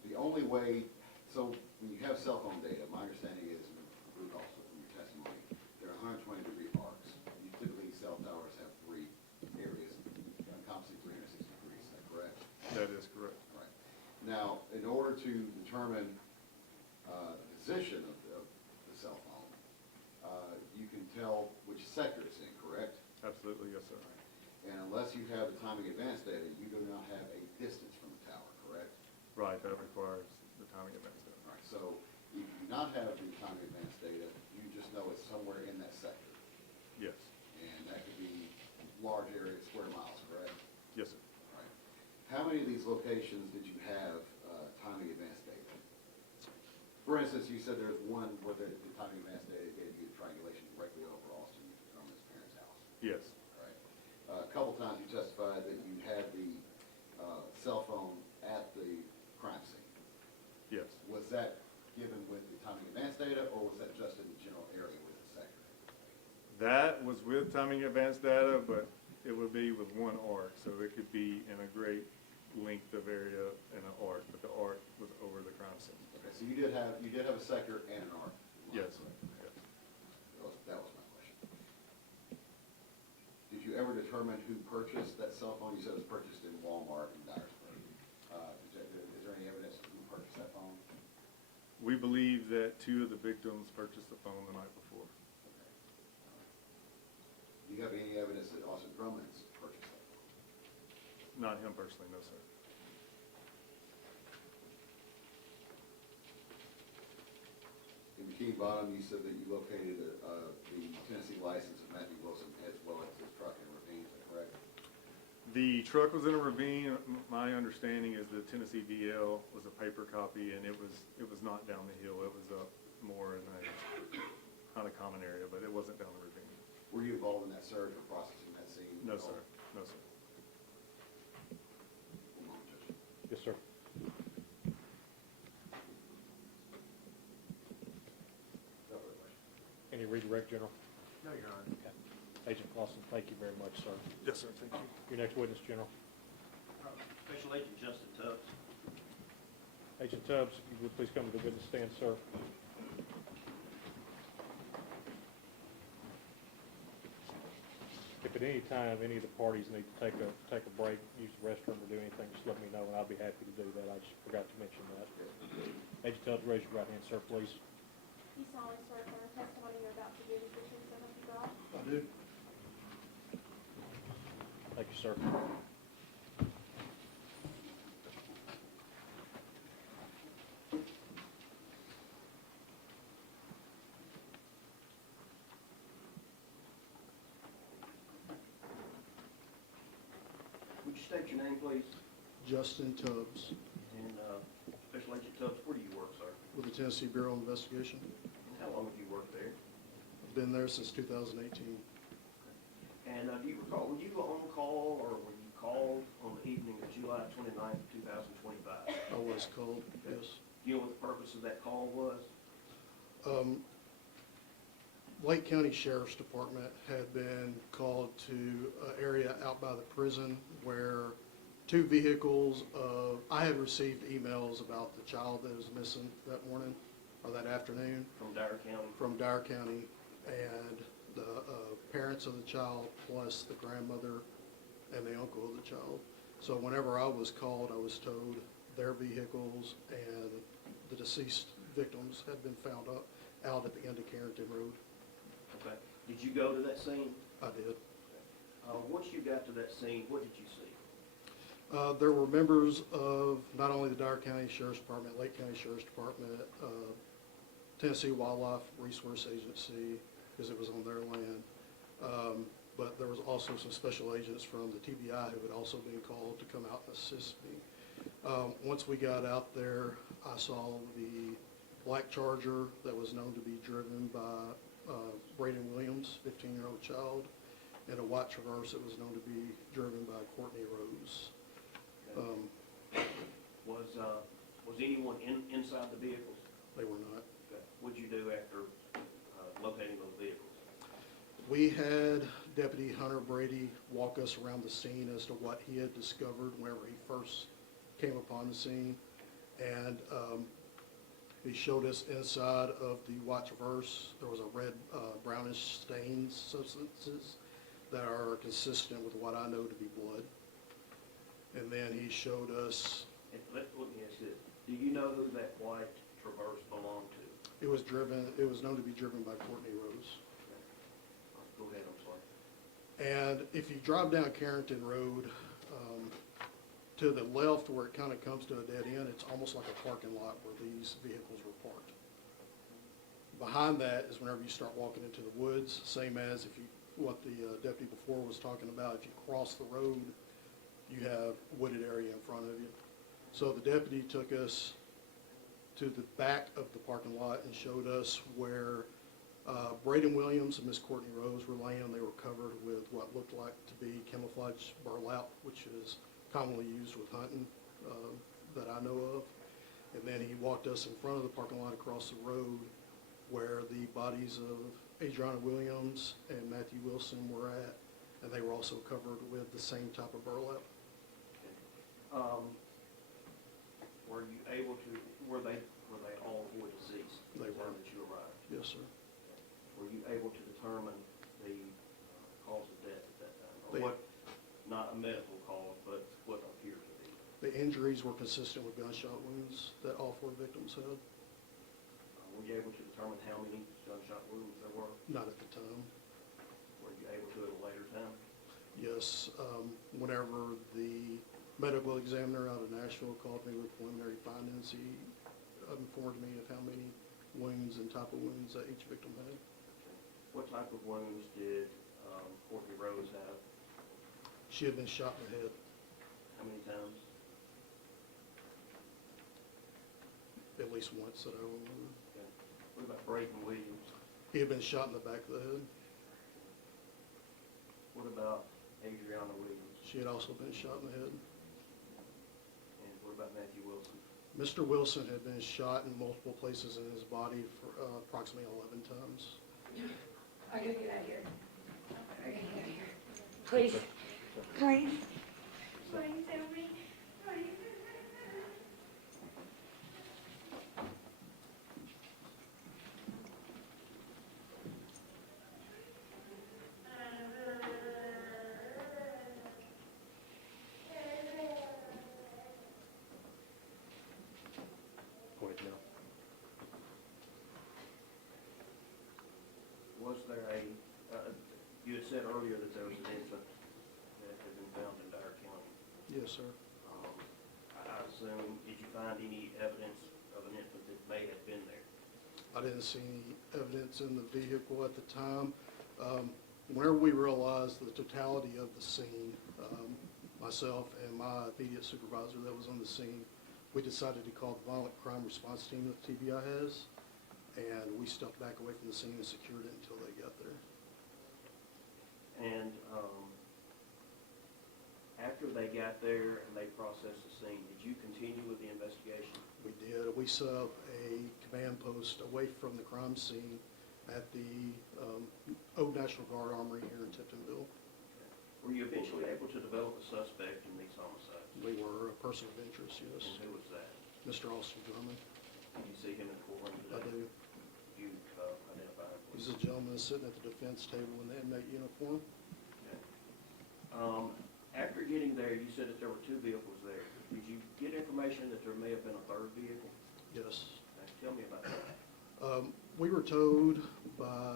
The only way, so when you have cell phone data, my understanding is, and Luke also from your testimony, there are 120-degree arcs. You typically, cell towers have three areas encompassing 360 degrees, is that correct? That is correct. Right. Now, in order to determine the position of the cell phone, you can tell which sector it's in, correct? Absolutely, yes, sir. And unless you have the timing advance data, you do not have a distance from the tower, correct? Right, that requires the timing advance data. All right, so if you do not have the timing advance data, you just know it's somewhere in that sector. Yes, And that could be large areas, square miles, correct? yes, sir. All right. How many of these locations did you have timing advance data? For instance, you said there's one where the timing advance data gave you the triangulation directly over Austin Drummond's parents' house. Yes, All right. A couple times you testified that you had the cell phone at the crime scene. yes. Was that given with the timing advance data, or was that just in the general area with the sector? That was with timing advance data, but it would be with one arc, so it could be in a great length of area in an arc, but the arc was over the crime scene. Okay, so you did have a sector and an arc. Yes, Okay. yes. That was my question. Did you ever determine who purchased that cell phone? You said it was purchased in Walmart in Dyersburg. Is there any evidence of who purchased that phone? We believe that two of the victims purchased the phone the night before. Okay. Do you have any evidence that Austin Drummond's purchased that phone? Not him personally, no, sir. In Bikini Bottom, you said that you located the Tennessee license of Matthew Wilson as well as his truck in a ravine, is that correct? The truck was in a ravine. My understanding is the Tennessee VL was a paper copy, and it was not down the hill. It was up more in a kind of common area, but it wasn't down the ravine. Were you involved in that search or processing that scene? No, at all? sir. No, sir. One moment, Judge. Yes, sir. No further questions. Any redirect, General? No, Your Honor. Okay. Agent Clausen, thank you very much, sir. Yes, sir. Thank you. Your next witness, General. Special Agent Justin Tubbs. Agent Tubbs, if you would please come to the witness stand, sir. If at any time any of the parties need to take a break, use the restroom or do anything, just let me know and I'll be happy to do that. I just forgot to mention that. Agent Tubbs, raise your right hand, sir, please. You solemnly swear that the testimony you're about to give is the truth, so help you God? I do. Thank you, sir. Would you state your name, please? Justin Tubbs, And Special Agent Tubbs, where do you work, sir? with the Tennessee Bureau of Investigation. And how long have you worked there? I've been there since 2018. And do you recall, were you on call or were you called on the evening of July 29th, 2025? I was called, yes. Do you know what the purpose of that call was? Lake County Sheriff's Department had been called to an area out by the prison where two vehicles I had received emails about the child that was missing that morning or that afternoon From Dyer County? from Dyer County, and the parents of the child plus the grandmother and the uncle of the child. So whenever I was called, I was told their vehicles and the deceased victims had been found out at the end of Carrington Road. Okay. Did you go to that scene? I did. Once you got to that scene, what did you see? There were members of not only the Dyer County Sheriff's Department, Lake County Sheriff's Department, Tennessee Wildlife Resource Agency, because it was on their land. But there was also some special agents from the TBI who had also been called to come out and assist me. Once we got out there, I saw the black Charger that was known to be driven by Braden Williams, 15-year-old child, and a white Traverse that was known to be driven by Courtney Rose. Was anyone inside the vehicles? They were not. Okay. What'd you do after locating those vehicles? We had Deputy Hunter Brady walk us around the scene as to what he had discovered whenever he first came upon the scene. And He showed us inside of the white traverse, there was a red, brownish stains substances that are consistent with what I know to be blood. And then he showed us, And let me ask you this, do you know who that white Traverse belonged to? it was known to be driven by Courtney Rose. Go ahead, I'm sorry. And if you drive down Carrington Road, to the left where it kind of comes to a dead end, it's almost like a parking lot where these vehicles were parked. Behind that is whenever you start walking into the woods, same as if you, what the deputy before was talking about, if you cross the road, you have wooded area in front of you. So the deputy took us to the back of the parking lot and showed us where Braden Williams and Miss Courtney Rose were laying. They were covered with what looked like to be camouflage burlap, which is commonly used with hunting that I know of. And then he walked us in front of the parking lot across the road where the bodies of Adriana Williams and Matthew Wilson were at, and they were also covered with the same type of burlap. Were you able to, were they all four deceased? They at the time were. that you arrived? Yes, sir. Were you able to determine the cause of death at that time? Or They- what, not a medical cause, but what appeared to be? The injuries were consistent with gunshot wounds that all four victims had. Were you able to determine how many gunshot wounds there were? Not at the time. Were you able to at a later time? Yes, whenever the medical examiner out of Nashville called me with preliminary findings, he informed me of how many wounds and type of wounds that each victim had. What type of wounds did Courtney Rose have? She had been shot in the head How many times? at least once that I remember. Okay. What about Braden Williams? He had been shot in the back of the head. What about Adriana Williams? She had also been shot in the head. And what about Matthew Wilson? Mr. Wilson had been shot in multiple places in his body for approximately 11 times. I gotta get out of here. I gotta get out of here. Please, please, please help me, please. Go ahead, Neil. Was there you had said earlier that there was an infant that had been found in Dyer County. Yes, sir. I assume, did you find any evidence of an infant that may have been there? I didn't see any evidence in the vehicle at the time. Whenever we realized the totality of the scene, myself and my immediate supervisor that was on the scene, we decided to call the violent crime response team that TBI has, and we stepped back away from the scene and secured it until they got there. And after they got there and they processed the scene, did you continue with the investigation? We did. We set up a command post away from the crime scene at the Old National Guard Armory here in Tiptonville. Were you eventually able to develop a suspect in these homicides? We were a person of interest, yes. And who was that? Mr. Austin Drummond. Did you see him in court today? I do. You identify him? He's a gentleman sitting at the defense table in the inmate uniform. Okay. After getting there, you said that there were two vehicles there. Did you get information that there may have been a third vehicle? Yes. Tell me about that. We were told by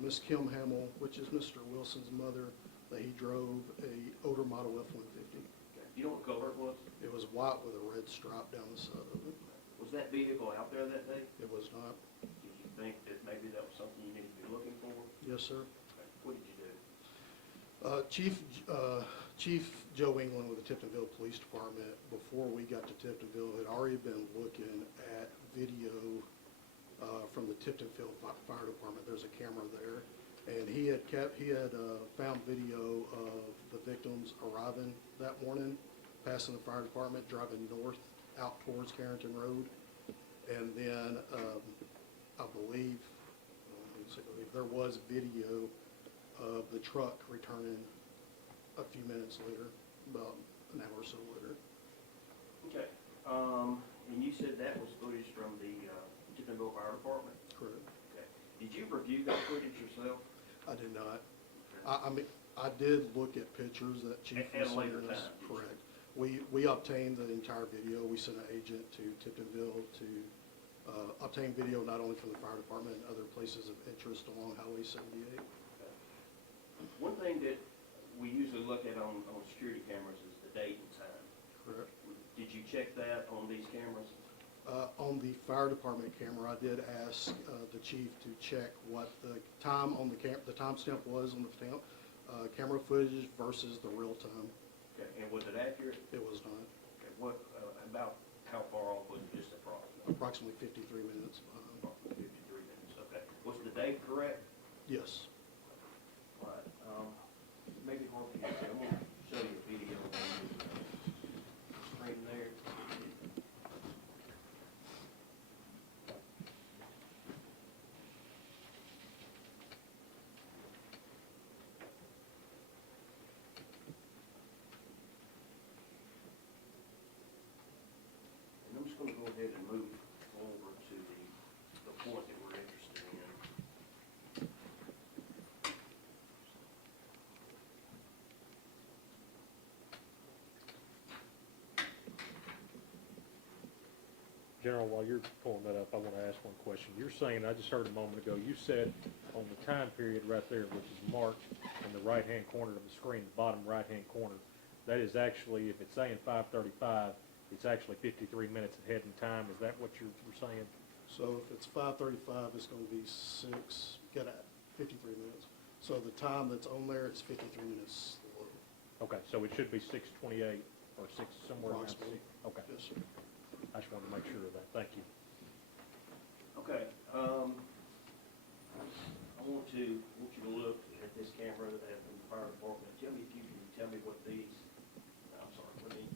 Miss Kim Hamill, which is Mr. Wilson's mother, that he drove a older model F-150. Okay. You know what color it was? It was white with a red stripe down the side of it. Was that vehicle out there that day? It was not. Did you think that maybe that was something you needed to be looking for? Yes, sir. Okay. What did you do? Chief Joe England with the Tiptonville Police Department, before we got to Tiptonville, had already been looking at video from the Tiptonville Fire Department. There's a camera there, and he had found video of the victims arriving that morning, passing the fire department, driving north out towards Carrington Road, and then I believe there was video of the truck returning a few minutes later, about an hour or so later. Okay. And you said that was footage from the Tippinville Fire Department? Correct. Okay. Did you review that footage yourself? I did not. I mean, I did look at pictures that Chief At a was later sending us. time, did you? Correct. We obtained the entire video. We sent an agent to Tiptonville to obtain video not only from the fire department and other places of interest along Highway 78. One thing that we usually look at on security cameras is the date and time. Correct. Did you check that on these cameras? On the fire department camera, I did ask the chief to check what the time on the timestamp was on the camera footage versus the real time. Okay, and was it accurate? It was not. Okay, what, about how far off was it, just approximately? Approximately 53 minutes. Approximately 53 minutes, okay. Was the date correct? Yes. All right, maybe hard for you to see. I'm gonna show you a video on the screen there. And I'm just gonna go ahead and move over to the point that we're interested in. General, while you're pulling that up, I want to ask one question. You're saying, I just heard a moment ago, you said on the time period right there, which is marked in the right-hand corner of the screen, the bottom right-hand corner, that is actually, if it's saying 5:35, it's actually 53 minutes ahead in time. Is that what you're saying? So if it's 5:35, it's going to be 53 minutes. So the time that's on there is 53 minutes slow. Okay, so it should be 6:28 or 6, somewhere around 6. Approximately. Okay, Yes, sir. I just wanted to make sure of that. Thank you. Okay, I want you to look at this camera that from the fire department. Tell me if you can tell me what these, I'm sorry, let me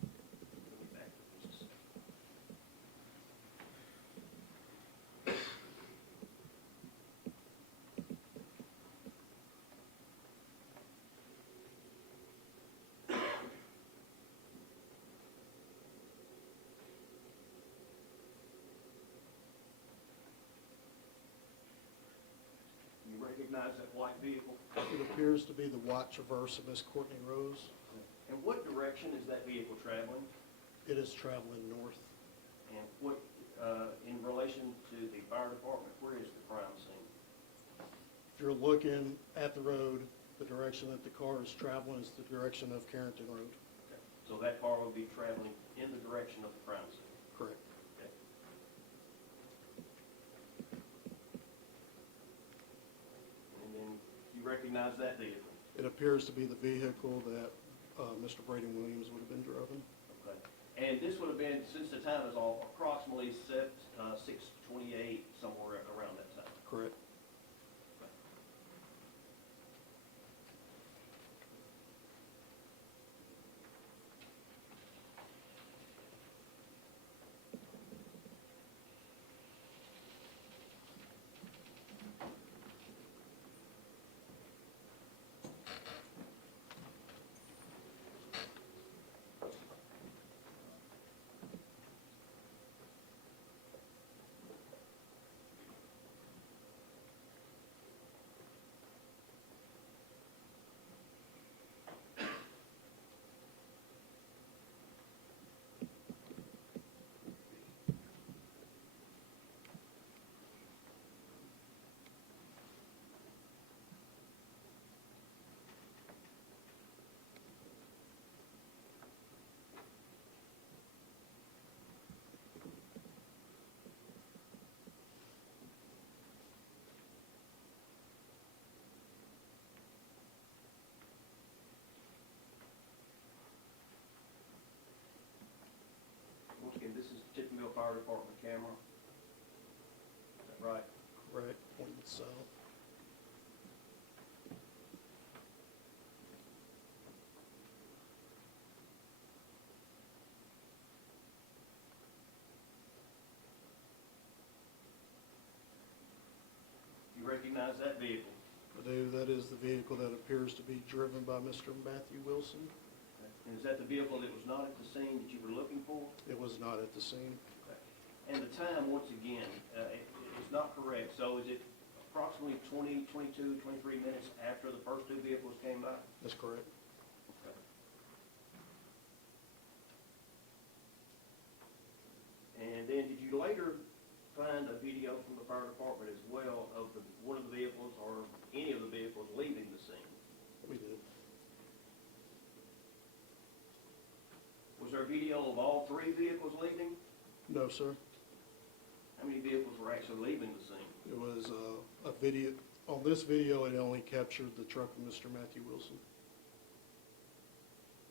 back up just a second. You recognize that white vehicle? It appears to be the white Traverse of Miss Courtney Rose. And what direction is that vehicle traveling? It is traveling north. And what, in relation to the fire department, where is the crime scene? If you're looking at the road, the direction that the car is traveling is the direction of Carrington Road. Okay. So that car will be traveling in the direction of the crime scene? Correct. Okay. And then you recognize that vehicle? It appears to be the vehicle that Mr. Braden Williams would have been driving. Okay. And this would have been, since the time is all approximately Sept, 6:28, somewhere around that time? Correct. Once again, this is Tippinville Fire Department camera. Is that right? Correct. Pointing south. You recognize that vehicle? I do. That is the vehicle that appears to be driven by Mr. Matthew Wilson. And is that the vehicle that was not at the scene that you were looking for? It was not at the scene. Okay. And the time, once again, it's not correct. So is it approximately 20, 22, 23 minutes after the first two vehicles came by? That's correct. Okay. And then did you later find a video from the fire department as well of one of the vehicles or any of the vehicles leaving the scene? We did. Was there a video of all three vehicles leaving? No, sir. How many vehicles were actually leaving the scene? It was a video. On this video, it only captured the truck of Mr. Matthew Wilson.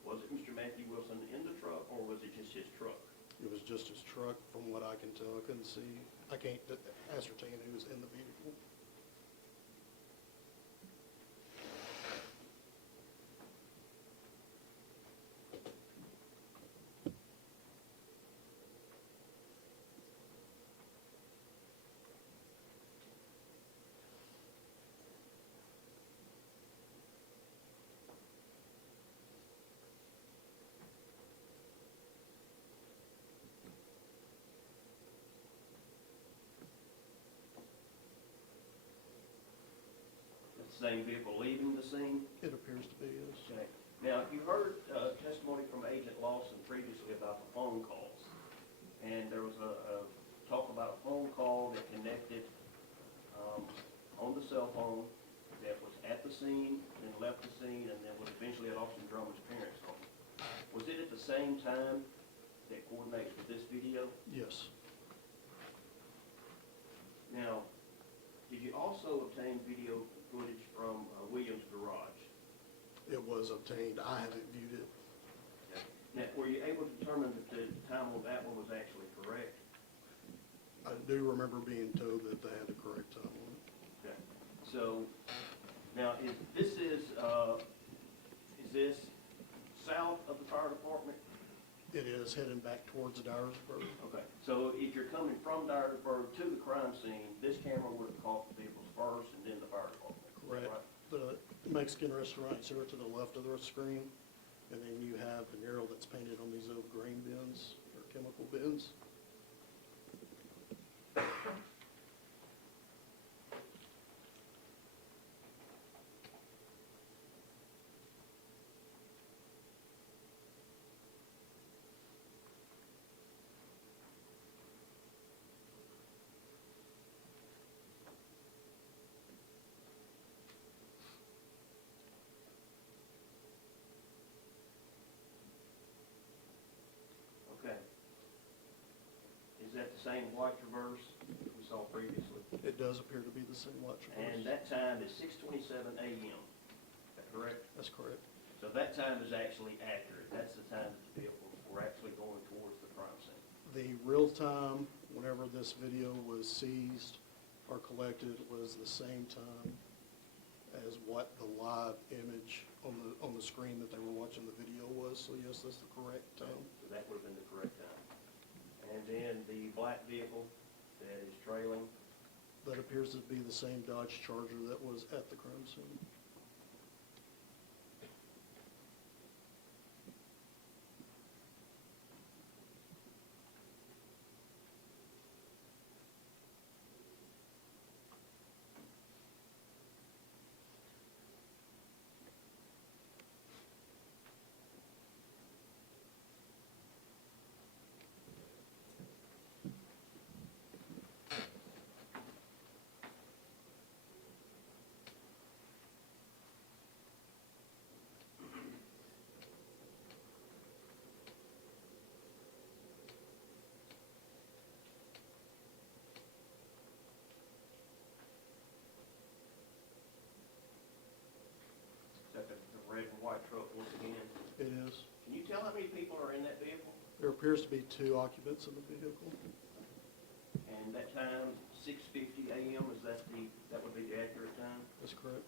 Was it Mr. Matthew Wilson in the truck, or was it just his truck? It was just his truck, from what I can tell. I couldn't see. I can't ascertain who was in the vehicle. Same vehicle leaving the scene? It appears to be, yes. Okay. Now, you heard testimony from Agent Lawson previously about the phone calls. And there was a talk about a phone call that connected on the cell phone that was at the scene, then left the scene, and then was eventually at Austin Drummond's parents' home. Was it at the same time that coordinates with this video? Yes. Now, did you also obtain video footage from Williams' garage? It was obtained. I haven't viewed it. Now, were you able to determine that the time on that one was actually correct? I do remember being told that they had the correct time on it. Okay. So, now, is this south of the fire department? It is heading back towards Dyersburg. Okay. So if you're coming from Dyersburg to the crime scene, this camera would have caught the vehicles first and then the fire department? Correct. Right? The Mexican restaurant is here to the left of the screen, and then you have the mural that's painted on these old grain bins, or chemical bins. Okay. Is that the same white Traverse we saw previously? It does appear to be the same watch. And that time is 6:27 a.m. Is that correct? That's correct. So that time is actually accurate. That's the time that the vehicles were actually going towards the crime scene. The real time, whenever this video was seized or collected, was the same time as what the live image on the screen that they were watching the video was. So yes, that's the correct time. So that would have been the correct time. And then the black vehicle that is trailing, That appears to be the same Dodge Charger that was at the crime scene. is that the red and white truck once again? It is. Can you tell how many people are in that vehicle? There appears to be 2 occupants in the vehicle. And that time, 6:50 a.m., that would be the accurate time? That's correct.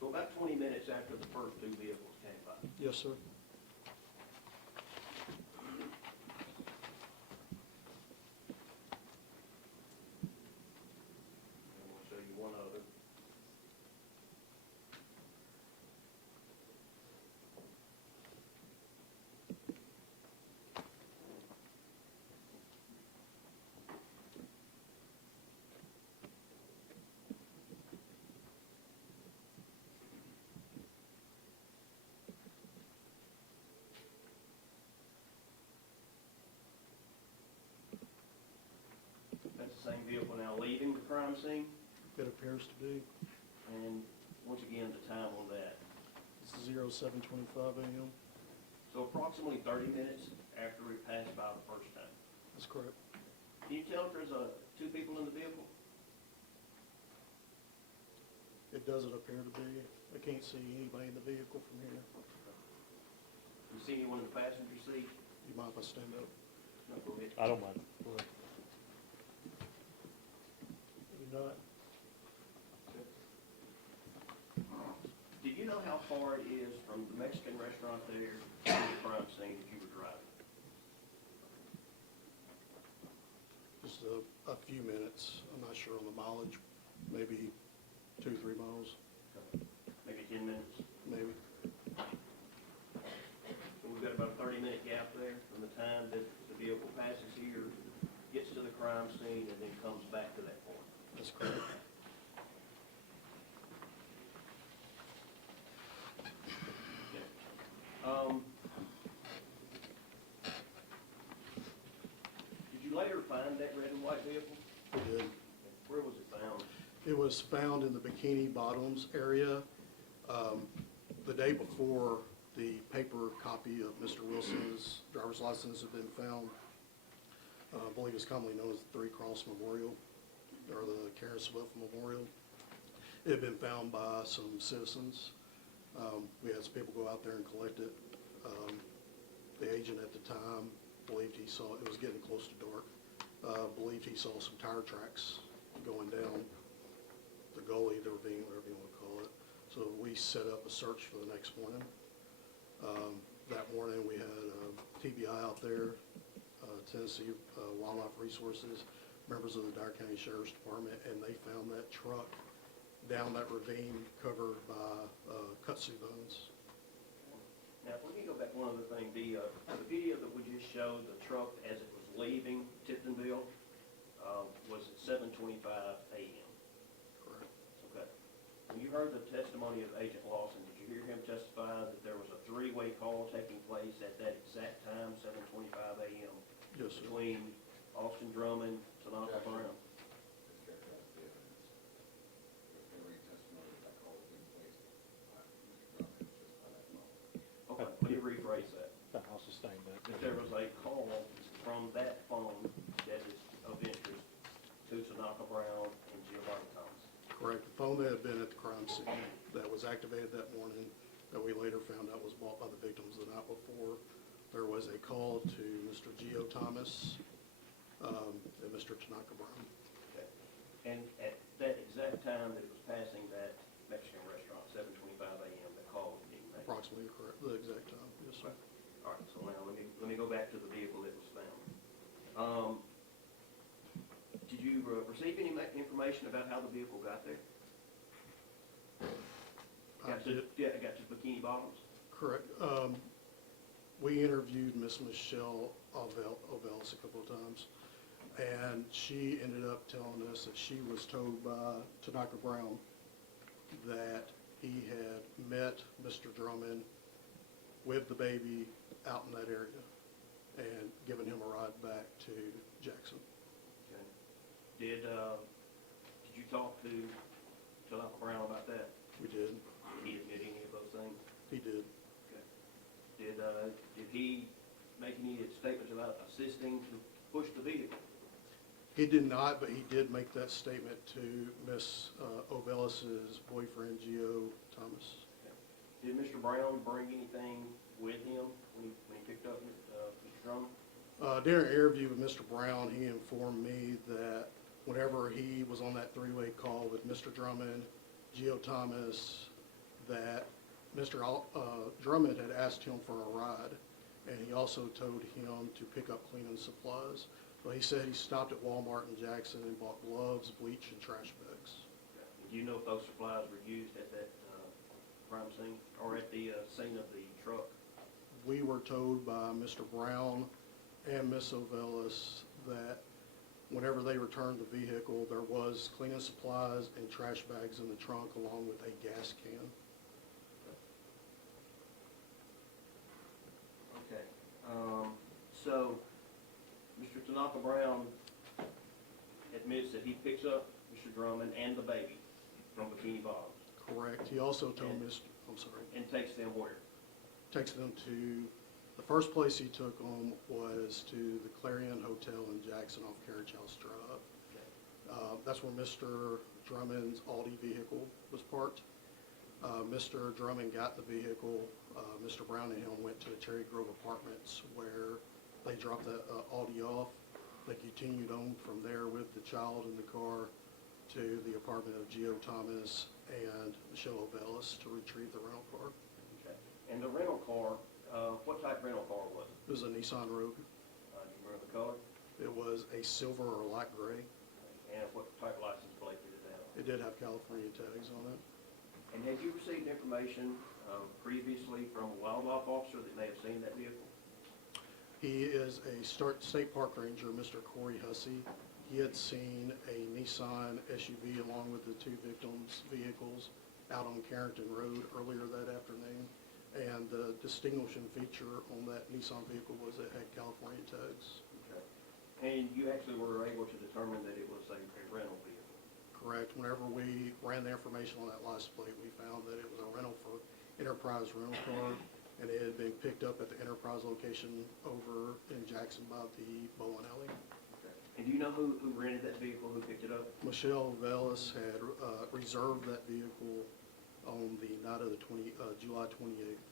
So about 20 minutes after the first two vehicles came by. Yes, sir. And we'll show you one other. vehicle now leaving the crime scene? It appears to be. And once again, the time on that. This is 07:25 a.m. So approximately 30 minutes after it passed by the first time. That's correct. Can you tell if there's two people in the vehicle? It doesn't appear to be. I can't see anybody in the vehicle from here. You see anyone in the passenger seat? You mind if I stand up? No, go ahead. I don't mind. You not? Did you know how far it is from the Mexican restaurant there to the crime scene that you were driving? Just a few minutes. I'm not sure on the mileage. Maybe 2-3 miles, Maybe 10 minutes? maybe. So we've got about a 30-minute gap there from the time that the vehicle passes here, gets to the crime scene, and then comes back to that point. That's correct. Did you later find that red and white vehicle? We did. Where was it found? It was found in the Bikini Bottoms area. The day before, the paper copy of Mr. Wilson's driver's license had been found. I believe it's commonly known as the Three Cross Memorial, or the Karen Swift Memorial. It had been found by some citizens. We had some people go out there and collect it. The agent at the time believed he saw, it was getting close to dark, believed he saw some tire tracks going down the gully, the ravine, whatever you want to call it. So we set up a search for the next morning. That morning we had TBI out there, Tennessee Wildlife Resources, members of the Dyer County Sheriff's Department, and they found that truck down that ravine covered by kudzu bones. Now, let me go back one other thing. The video that we just showed, the truck as it was leaving Tiptonville, was at 7:25 a.m. Correct. Okay. When you heard the testimony of Agent Lawson, did you hear him testify that there was a three-way call taking place at that exact time, 7:25 a.m., Yes, sir. between Austin Drummond, Tanaka Brown? Okay, let me rephrase that. I'll sustain that. There was a call from that phone that is of interest to Tanaka Brown and Giovanni Thomas. Correct. The phone that had been at the crime scene that was activated that morning, that we later found out was bought by the victims the night before. There was a call to Mr. Gio Thomas and Mr. Tanaka Brown. Okay. And at that exact time that it was passing that Mexican restaurant, 7:25 a.m., the call was being made. Approximately correct, the exact time, yes, sir. All right, so now let me go back to the vehicle that was found. Did you receive any information about how the vehicle got there? Yeah, it got to Bikini Bottoms? Correct. We interviewed Miss Michelle Ovelis a couple of times, and she ended up telling us that she was told by Tanaka Brown that he had met Mr. Drummond with the baby out in that area and given him a ride back to Jackson. Okay. Did you talk to Tanaka Brown about that? We did. Did he admit any of those things? He did. Okay. Did he make any statements about assisting to push the vehicle? He did not, but he did make that statement to Miss Ovelis's boyfriend, Gio Thomas. Okay. Did Mr. Brown bring anything with him when he picked up Mr. Drummond? During an interview with Mr. Brown, he informed me that whenever he was on that three-way call with Mr. Drummond, Gio Thomas, that Mr. Drummond had asked him for a ride, and he also told him to pick up cleaning supplies. Well, he said he stopped at Walmart in Jackson and bought gloves, bleach, and trash bags. Okay. Do you know if those supplies were used at that crime scene or at the scene of the truck? We were told by Mr. Brown and Miss Ovelis that whenever they returned the vehicle, there was cleaning supplies and trash bags in the trunk along with a gas can. Okay. So, Mr. Tanaka Brown, at admits that he picks up Mr. Drummond and the baby from Bikini Bottoms Correct. He also told Mr., I'm sorry, and takes them where? takes them to, the first place he took them was to the Clarion Hotel in Jackson off Carriage House Drive. That's where Mr. Drummond's Audi vehicle was parked. Mr. Drummond got the vehicle. Mr. Brown and him went to the Cherry Grove Apartments where they dropped the Audi off. They continued on from there with the child in the car to the apartment of Geo Thomas and Michelle Ovellis to retrieve the rental car. Okay. And the rental car, what type of rental car was it? It was a Nissan Rogue. Do you remember the color? It was a silver or light gray. And what type of license plate did it have? It did have California tags on it. And had you received information previously from a wildlife officer that may have seen that vehicle? He is a state park ranger, Mr. Corey Hussey. He had seen a Nissan SUV along with the two victims' vehicles out on Carrington Road earlier that afternoon. And the distinguishing feature on that Nissan vehicle was it had California tags. Okay. And you actually were able to determine that it was a rental vehicle? Correct. Whenever we ran the information on that license plate, we found that it was a rental for Enterprise Rental Car, and it had been picked up at the Enterprise location over in Jackson by the bowling alley. Okay. And do you know who rented that vehicle, who picked it up? Michelle Vellis had reserved that vehicle on the night of the July 28th.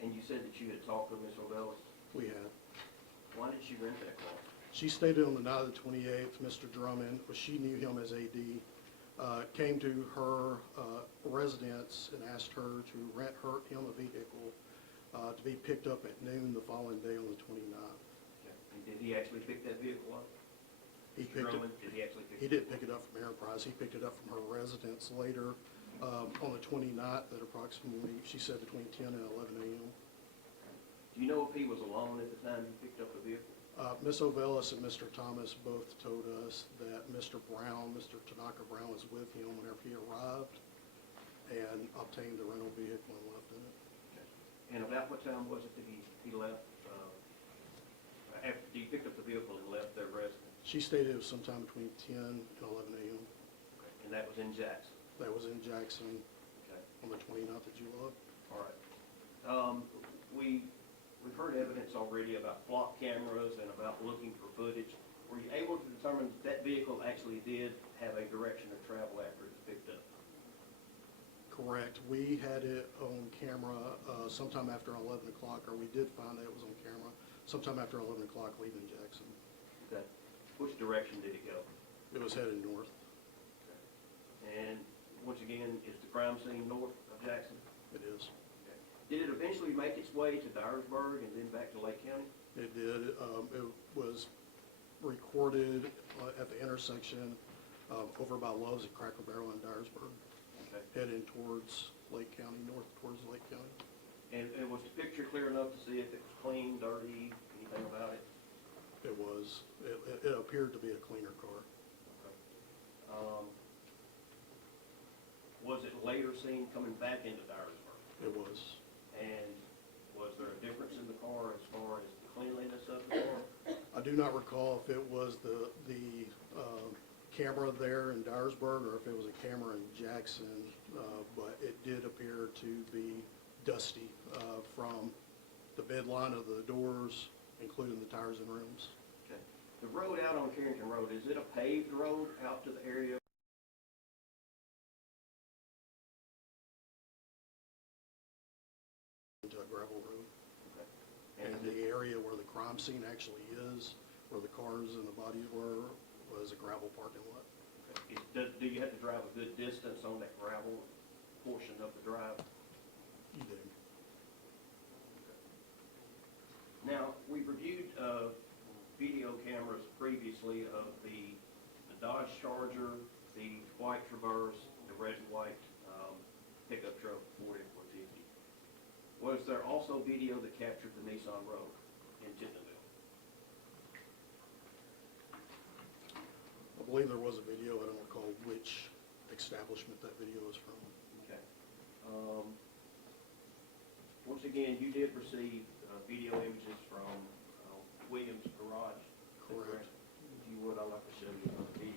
And you said that you had talked to Ms. Ovellis? We had. Why did she rent that car? She stated on the night of the 28th, Mr. Drummond, she knew him as AD, came to her residence and asked her to rent him a vehicle to be picked up at noon the following day on the 29th. Okay. And did he actually pick that vehicle up? He Mr. picked it. Drummond, did he actually pick He it didn't pick it up from Enterprise. He picked it up from her residence later on the 29th at approximately, she said, between 10 and 11 a.m. Do you know if he was alone at the time he picked up the vehicle? Ms. Ovellis and Mr. Thomas both told us that Mr. Brown, Mr. Tanaka Brown, was with him whenever he arrived and obtained the rental vehicle and left in it. Okay. And about what time was it that he left, after he picked up the vehicle and left their residence? She stated it was sometime between 10 and 11 a.m. Okay. And that was in Jackson? That was in Jackson Okay. on the 29th of July. All right. We've heard evidence already about flock cameras and about looking for footage. Were you able to determine that vehicle actually did have a direction of travel after it was picked up? Correct. We had it on camera sometime after 11 o'clock, or we did find that it was on camera sometime after 11 o'clock leaving Jackson. Okay. Which direction did it go? It was headed north. And once again, is the crime scene north of Jackson? It is. Okay. Did it eventually make its way to Dyersburg and then back to Lake County? It did. It was recorded at the intersection over by Love's at Cracker Barrel in Dyersburg, Okay. heading towards Lake County, north towards Lake County. And was the picture clear enough to see if it was clean, dirty, anything about it? It was. It appeared to be a cleaner car. Okay. Was it later seen coming back into Dyersburg? It was. And was there a difference in the car as far as the cleanliness of the car? I do not recall if it was the camera there in Dyersburg or if it was a camera in Jackson, but it did appear to be dusty from the bed line of the doors, including the tires and rims. Okay. The road out on Carrington Road, is it a paved road out to the area? Into a gravel road. Okay. And And the area where the crime scene actually is, where the cars and the bodies were, was a gravel parking lot. do you have to drive a good distance on that gravel portion of the drive? You do. Now, we reviewed video cameras previously of the Dodge Charger, the white Traverse, the red and white pickup truck 4450. Was there also video that captured the Nissan Rogue in Tittenville? I believe there was a video. I don't recall which establishment that video is from. Okay. Once again, you did receive video images from Williams Garage. Correct. If you would, I'd like to show you the video.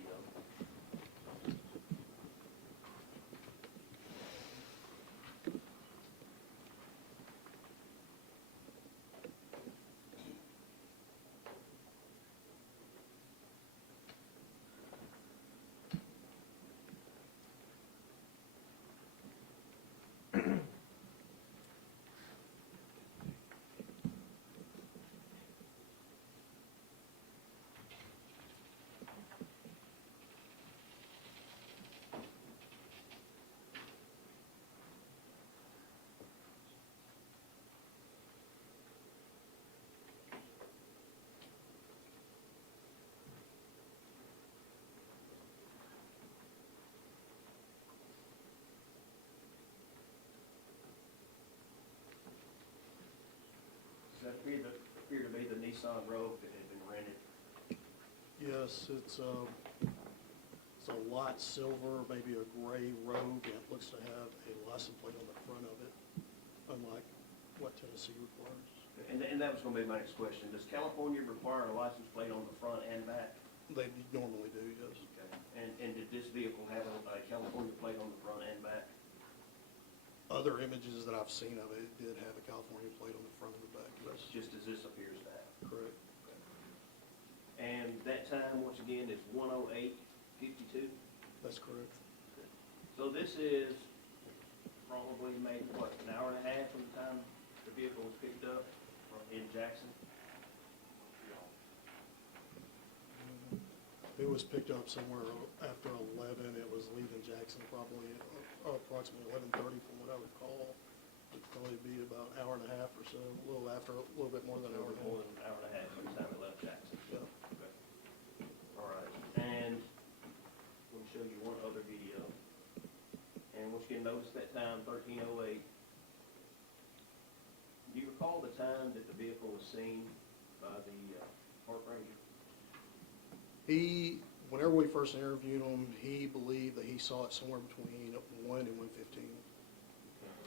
Nissan Rogue that had been rented? Yes, it's a light silver, maybe a gray Rogue, and it looks to have a license plate on the front of it, unlike what Tennessee requires. And that was gonna be my next question. Does California require a license plate on the front and back? They normally do, yes. Okay. And did this vehicle have a California plate on the front and back? Other images that I've seen of it did have a California plate on the front and the back, yes. Just as this appears to have? Correct. And that time, once again, is 1:08:52? That's correct. So this is probably maybe, what, an hour and a half from the time the vehicle was picked up in Jackson? It was picked up somewhere after 11. It was leaving Jackson probably approximately 11:30 from what I recall. It'd probably be about an hour and a half or so, a little bit more than an hour and a More half. than an hour and a half from the time it left Jackson. Yeah. Okay. All right, and we'll show you one other video. And once again, notice that time, 13:08. Do you recall the time that the vehicle was seen by the park ranger? Whenever we first interviewed him, he believed that he saw it somewhere between 1 and 1:15.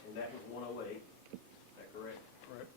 And that was 1:08, is that correct? Correct.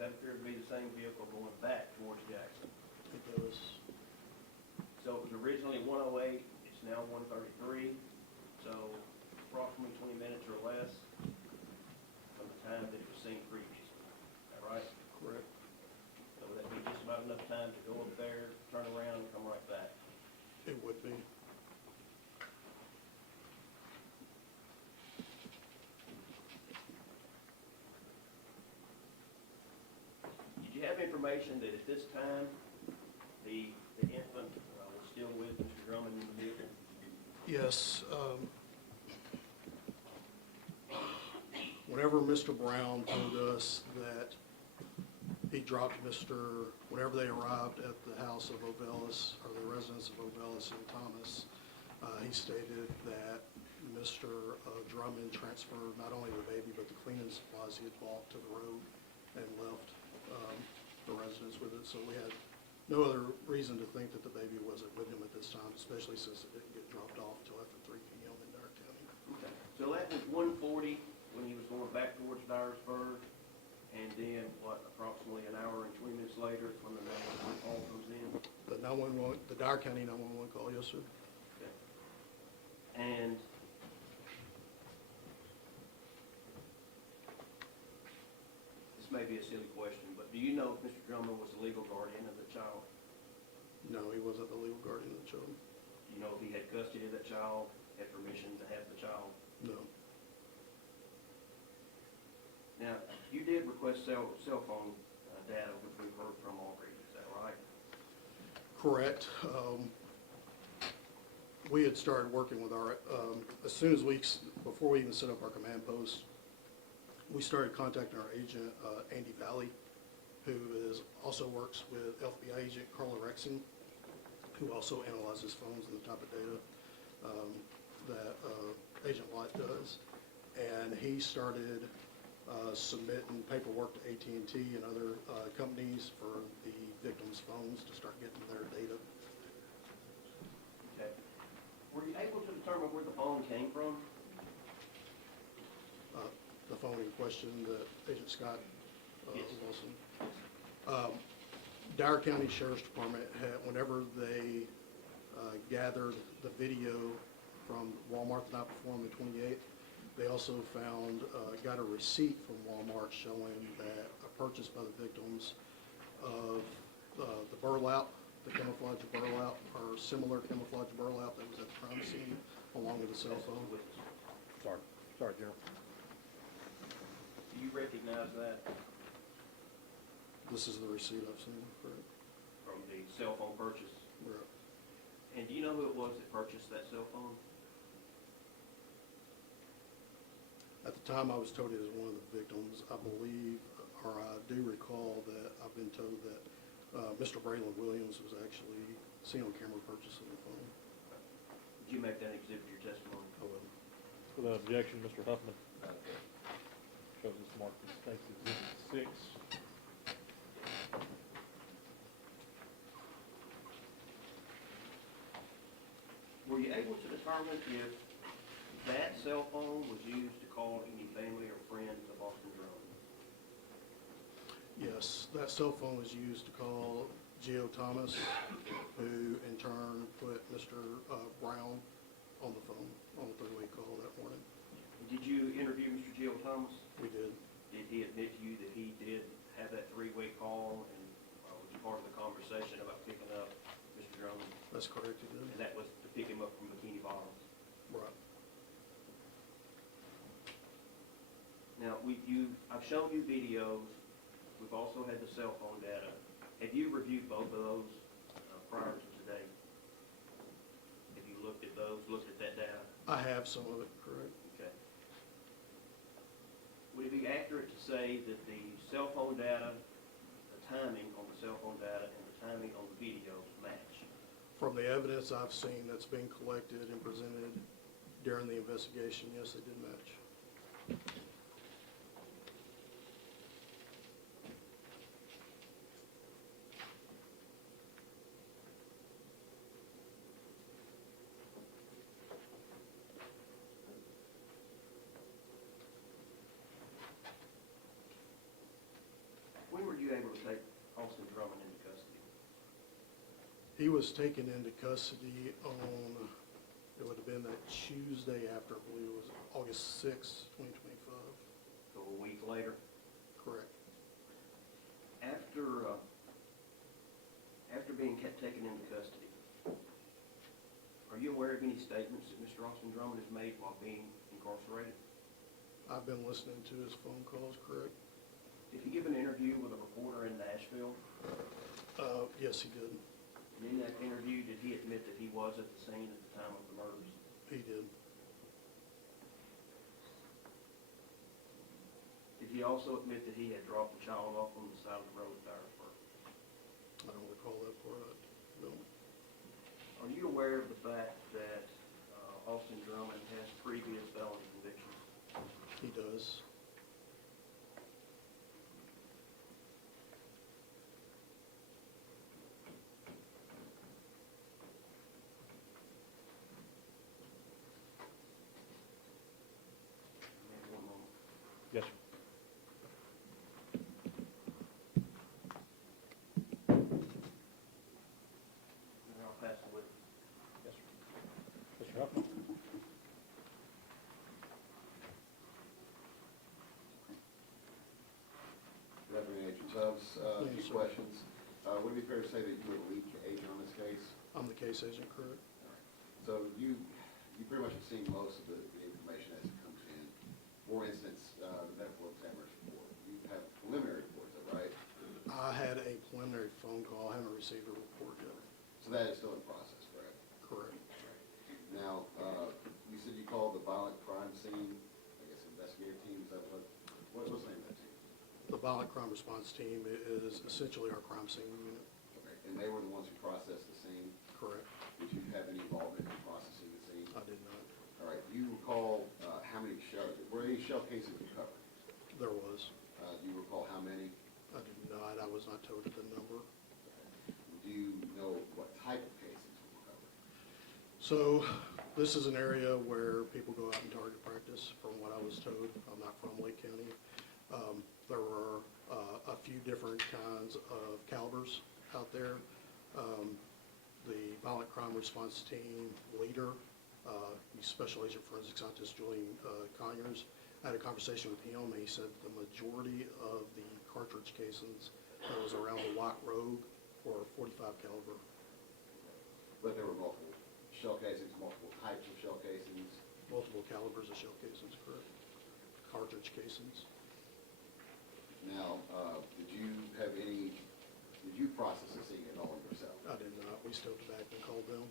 Does that appear to be the same vehicle going back towards Jackson? It does. So it was originally 1:08, it's now 1:33, so approximately 20 minutes or less from the time that it was seen previously. Is that right? Correct. So would that be just about enough time to go up there, turn around, and come right back? It would be. Did you have information that at this time, the infant was still with Mr. Drummond in the vehicle? Yes. Whenever Mr. Brown told us that he dropped whenever they arrived at the house of Ovelis, or the residence of Ovelis and Thomas, he stated that Mr. Drummond transferred not only the baby, but the cleaning supplies he had bought to the road and left the residence with it. So we had no other reason to think that the baby wasn't with him at this time, especially since it didn't get dropped off until after 3 p.m. in Dyer County. Okay. So that was 1:40 when he was going back towards Dyersburg, and then, what, approximately an hour and 20 minutes later is when the 911 call comes in? The Dyer County 911 call, yes, sir. Okay. And this may be a silly question, but do you know if Mr. Drummond was the legal guardian of the child? No, he wasn't the legal guardian of the children. Do you know if he had custody of that child, had permission to have the child? No. Now, you did request cell phone data, which we've heard from already, is that right? Correct. We had started working with as soon as before we even set up our command post, we started contacting our agent, Andy Valley, who also works with FBI agent Carla Rexon, who also analyzes phones and the type of data that Agent Light does. And he started submitting paperwork to AT&T and other companies for the victims' phones to start getting their data. Okay. Were you able to determine where the phone came from? The phone in question that Agent Scott Yes. Wilson. Dyer County Sheriff's Department whenever they gathered the video from Walmart the night before on the 28th, They also found, got a receipt from Walmart showing that a purchase by the victims of the burlap, the camouflage burlap, or similar camouflage burlap that was at the crime scene, along with a cell phone. Sorry, General. Do you recognize that This is the receipt I've seen, correct? from the cell phone purchase? Right. And do you know who it was that purchased that cell phone? At the time, I was told it was one of the victims. I believe, or I do recall that I've been told that Mr. Braylon Williams was actually seen on camera purchasing the phone. Did you make that exhibit your testimony? I will. Without objection, Mr. Huffman. Shows this marked as State's Exhibit 6. Were you able to determine if that cell phone was used to call any family or friends of Austin Drummond? Yes, that cell phone was used to call Geo Thomas, who in turn put Mr. Brown on the phone on the three-way call that morning. Did you interview Mr. Gil Thomas? We did. Did he admit to you that he did have that three-way call and was you part of the conversation about picking up Mr. Drummond? That's correct, he did. And that was to pick him up from Bikini Bottoms? Right. Now, I've shown you videos. We've also had the cell phone data. Have you reviewed both of those prior to today? Have you looked at those, looked at that data? I have some of it, correct. Okay. Would it be accurate to say that the cell phone data, the timing on the cell phone data and the timing on the videos match? From the evidence I've seen that's been collected and presented during the investigation, yes, they did match. When were you able to take Austin Drummond into custody? He was taken into custody on, it would have been that Tuesday after, I believe it was August 6, 2025. So a week later? Correct. After being taken into custody, are you aware of any statements that Mr. Austin Drummond has made while being incarcerated? I've been listening to his phone calls, correct? Did he give an interview with a reporter in Nashville? Yes, he did. And in that interview, did he admit that he was at the scene at the time of the murders? He did. Did he also admit that he had dropped the child off on the side of the road at Dyersburg? I don't recall that part. No. Are you aware of the fact that Austin Drummond has previous felony convictions? He does. One moment. Yes, sir. And I'll pass the witness. Yes, sir. Mr. Huffman? Good afternoon, Agent Tubbs. A Thank you, few sir. questions. Would it be fair to say that you were the lead agent on this case? I'm the case agent, correct? So you pretty much have seen most of the information as it comes in. For instance, the medical examiner's report. You have preliminary reports, is that right? I had a preliminary phone call. I haven't received a report yet. So that is still in process, correct? Correct. Now, you said you called the violent crime scene, I guess, investigative team. Is that what was the name of that team? The violent crime response team is essentially our crime scene unit. Okay, and they were the ones who processed the scene. Correct. Did you have any involvement in processing the scene? I did not. All right, do you recall how many were any shell cases recovered? There was. Do you recall how many? I did not. I was not told the number. Do you know what type of cases were recovered? So this is an area where people go out and target practice, from what I was told. I'm not from Lake County. There were a few different kinds of calibers out there. The violent crime response team leader He's Special Agent Forensic Scientist Julian Conyers. I had a conversation with him, and he said the majority of the cartridge casings that was around the White Rogue were 45 caliber. But there were multiple shell casings, multiple types of shell casings. Multiple calibers of shell casings, correct? Cartridge casings. Now, did you process the scene at all yourself? I did not. We stepped back and called them.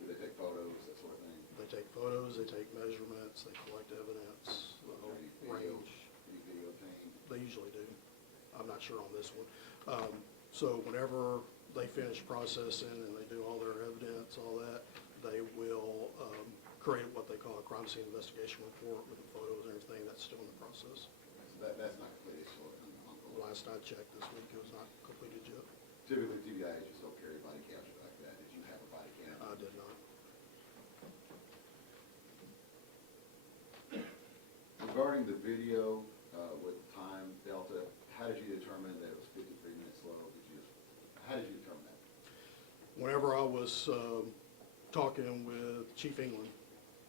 Did they take photos, that sort of thing? They take photos, they take measurements, they collect evidence, the whole Any video, range. any video obtained? They usually do. I'm not sure on this one. So whenever they finish processing and they do all their evidence, all that, they will create what they call a crime scene investigation report with the photos and everything. That's still in the process. So that's not completed, so Last I checked this week, it was not completed yet. typically TBIs just don't carry body cams like that. Did you have a body cam? I did not. Regarding the video with time delta, how did you determine that it was 53 minutes slow? How did you determine that? Whenever I was talking with Chief England,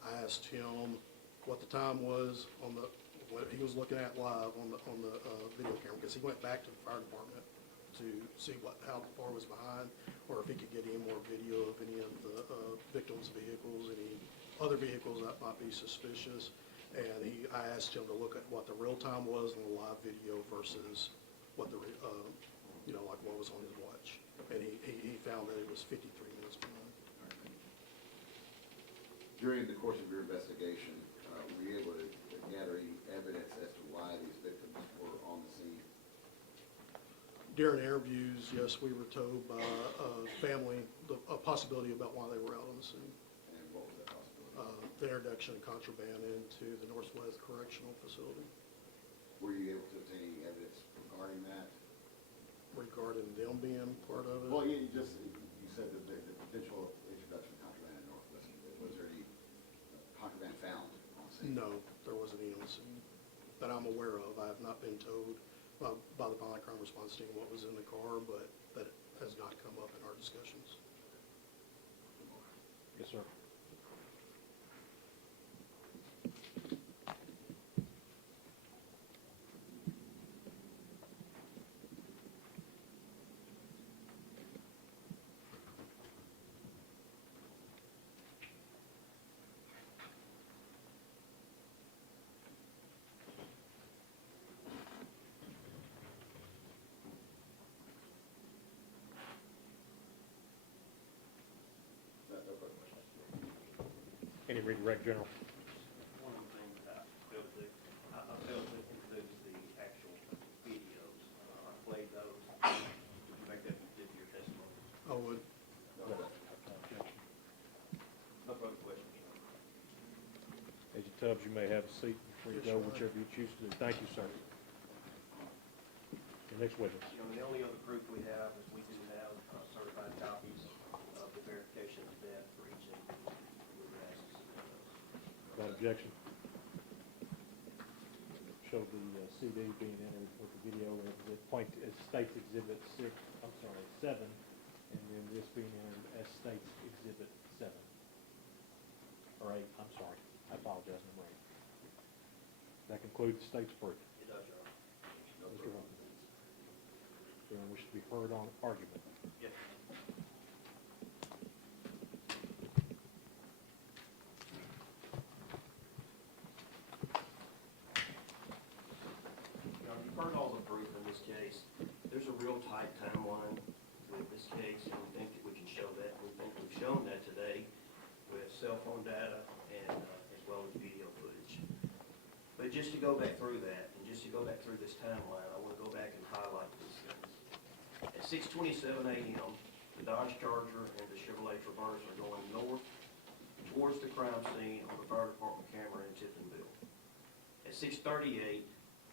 I asked him what the time was on the, what he was looking at live on the video camera, because he went back to the fire department to see how far was behind, or if he could get any more video of any of the victims' vehicles, any other vehicles that might be suspicious. And I asked him to look at what the real time was in the live video versus what the, like what was on his watch. And he found that it was 53 minutes behind. During the course of your investigation, were you able to gather any evidence as to why these victims were on the scene? During interviews, yes, we were told by family a possibility about why they were out on the scene. And what was that possibility? The introduction of contraband into the Northwest Correctional Facility. Were you able to obtain any evidence regarding that? Regarding them being part of it? Well, you said that the potential introduction of contraband in Northwest, was there any contraband found on the scene? No, there wasn't any on the scene that I'm aware of. I have not been told by the violent crime response team what was in the car, but that has not come up in our discussions. Yes, sir. No further questions. Any redirect, General? One of the things that I failed to include the actual videos. I played those. Did you make that into your testimony? I would. No further questions. Agent Tubbs, you may have a seat before you Yes, go, sir. whichever you choose to do. Thank you, sir. The next witness. The only other proof we have is we do have certified copies of the verification of death for each individual. We would ask to submit those. Without objection. Show the CD being entered with the video as States Exhibit 7, and then this being entered as States Exhibit 7. Or 8, I'm sorry. I apologize, number 8. That concludes the state's proof. It does, Your Honor. No Mr. further. Drummond. Anyone wish to be heard on argument? Yes. You've heard all the proof in this case. There's a real tight timeline with this case, and we think that we can show that. We think we've shown that today with cell phone data and as well as video footage. But just to go back through that, and just to go back through this timeline, I want to go back and highlight these things. At 6:27 a.m., the Dodge Charger and the Chevrolet Traverse are going north towards the crime scene on the fire department camera in Tiptonville. At 6:38,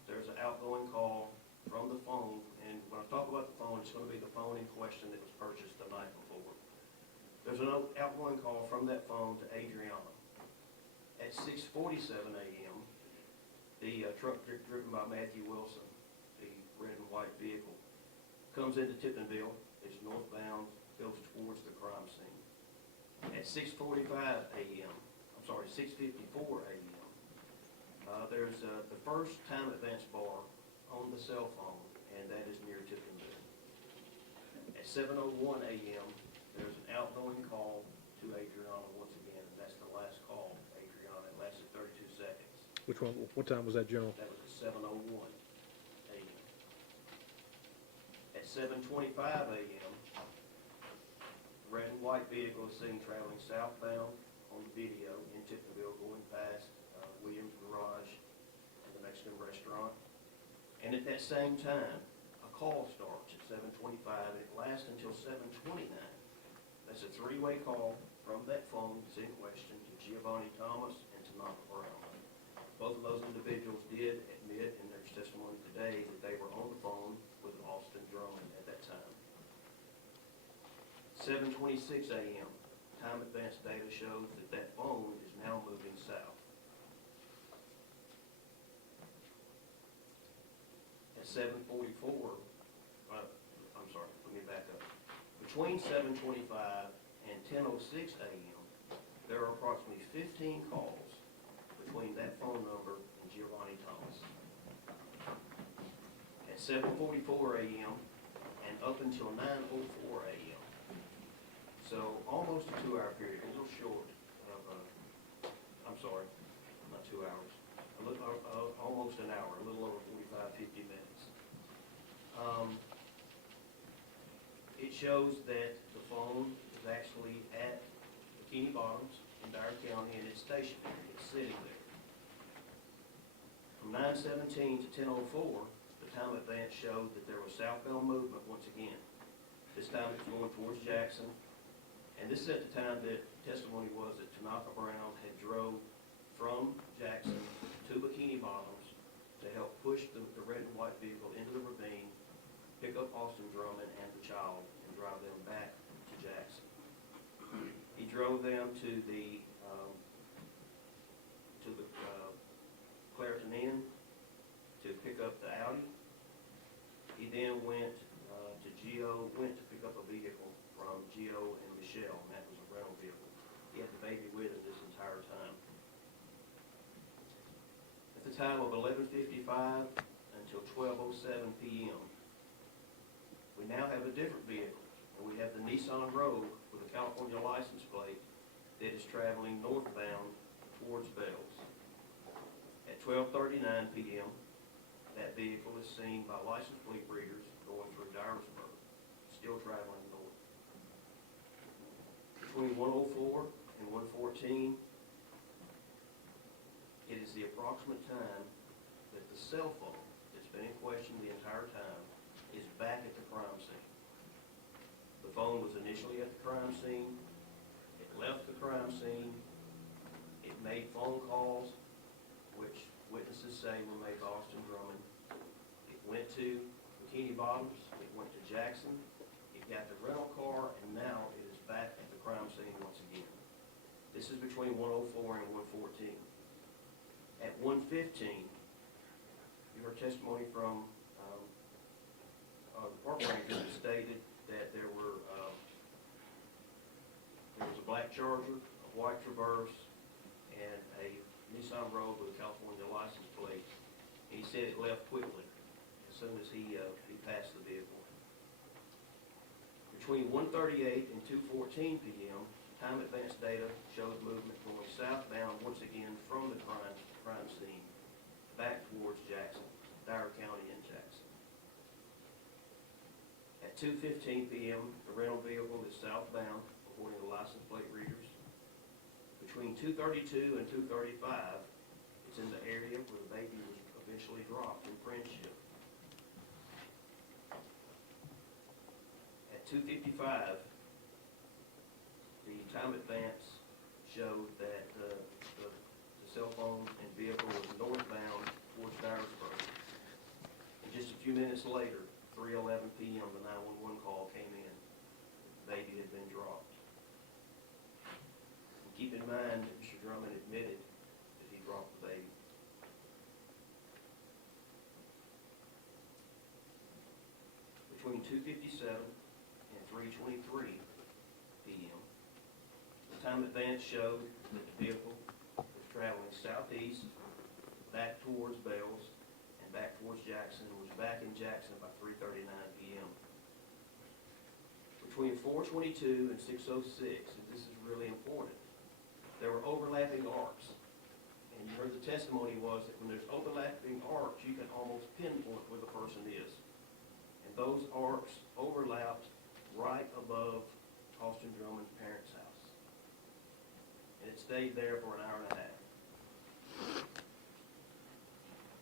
there's an outgoing call from the phone, and when I talk about the phone, it's going to be the phone in question that was purchased the night before. There's an outgoing call from that phone to Adriana. At 6:47 a.m., the truck driven by Matthew Wilson, the red and white vehicle, comes into Tiptonville, it's northbound, goes towards the crime scene. At 6:45 a.m., I'm sorry, 6:54 a.m., there's the first time advance bar on the cell phone, and that is near Tiffin. At 7:01 a.m., there's an outgoing call to Adriana once again, and that's the last call to Adriana. It lasted 32 seconds. Which one, what time was that, General? That was at 7:01 a.m. At 7:25 a.m., red and white vehicle is seen traveling southbound on the video in Tippinville, going past Williams Garage and the Mexican restaurant. And at that same time, a call starts at 7:25, and it lasts until 7:29. That's a three-way call from that phone that's in question to Giovanni Thomas and Tanaka Brown. Both of those individuals did admit in their testimony today that they were on the phone with Austin Drummond at that time. 7:26 a.m., time advance data shows that that phone is now moving south. At 7:44, I'm sorry, let me back up. Between 7:25 and 10:06 a.m., there are approximately 15 calls between that phone number and Giovanni Thomas. At 7:44 a.m. and up until 9:04 a.m., so almost a 2-hour period, a little short of, I'm sorry, not 2 hours, almost an hour, a little over 45, 50 minutes. It shows that the phone is actually at Bikini Bottoms in Dyer County, and it's stationary, it's sitting there. From 9:17 to 10:04, the time advance showed that there was southbound movement once again. This time it was going towards Jackson, and this is at the time that testimony was that Tanaka Brown had drove from Jackson to Bikini Bottoms to help push the red and white vehicle into the ravine, pick up Austin Drummond and the child, and drive them back to Jackson. He drove them to the Clareton Inn to pick up the Audi. He then went to pick up a vehicle from Gio and Michelle, and that was a rental vehicle. He had the baby with him this entire time. At the time of 11:55 until 12:07 p.m., we now have a different vehicle, and we have the Nissan Rogue with a California license plate that is traveling northbound towards Bells. At 12:39 p.m., that vehicle is seen by license plate readers going through Dyersburg, still traveling north. Between 1:04 and 1:14, it is the approximate time that the cell phone that's been in question the entire time is back at the crime scene. The phone was initially at the crime scene, it left the crime scene, it made phone calls, which witnesses say were made by Austin Drummond. It went to Bikini Bottoms, it went to Jackson, it got the rental car, and now it is back at the crime scene once again. This is between 1:04 and 1:14. At 1:15, you heard testimony from the park ranger that stated that there was a black Charger, a white Traverse, and a Nissan Rogue with a California license plate. And he said it left quickly as soon as he passed the vehicle. Between 1:38 and 2:14 p.m., time advance data shows movement going southbound once again from the crime scene back towards Jackson, Dyer County and Jackson. At 2:15 p.m., the rental vehicle is southbound, according to license plate readers. Between 2:32 and 2:35, it's in the area where the baby was eventually dropped in Friendship. At 2:55, the time advance showed that the cell phone and vehicle was northbound towards Dyersburg. And just a few minutes later, 3:11 p.m., the 911 call came in. The baby had been dropped. And keep in mind that Mr. Drummond admitted that he dropped the baby. Between 2:57 and 3:23 p.m., the FaceTime advance showed that the vehicle was traveling southeast, back towards Bells, and back towards Jackson, and was back in Jackson by 3:39 p.m. Between 4:22 and 6:06, and this is really important, there were overlapping arcs. And you heard the testimony was that when there's overlapping arcs, you can almost pinpoint where the person is. And those arcs overlapped right above Austin Drummond's parents' house. And it stayed there for an hour and a half.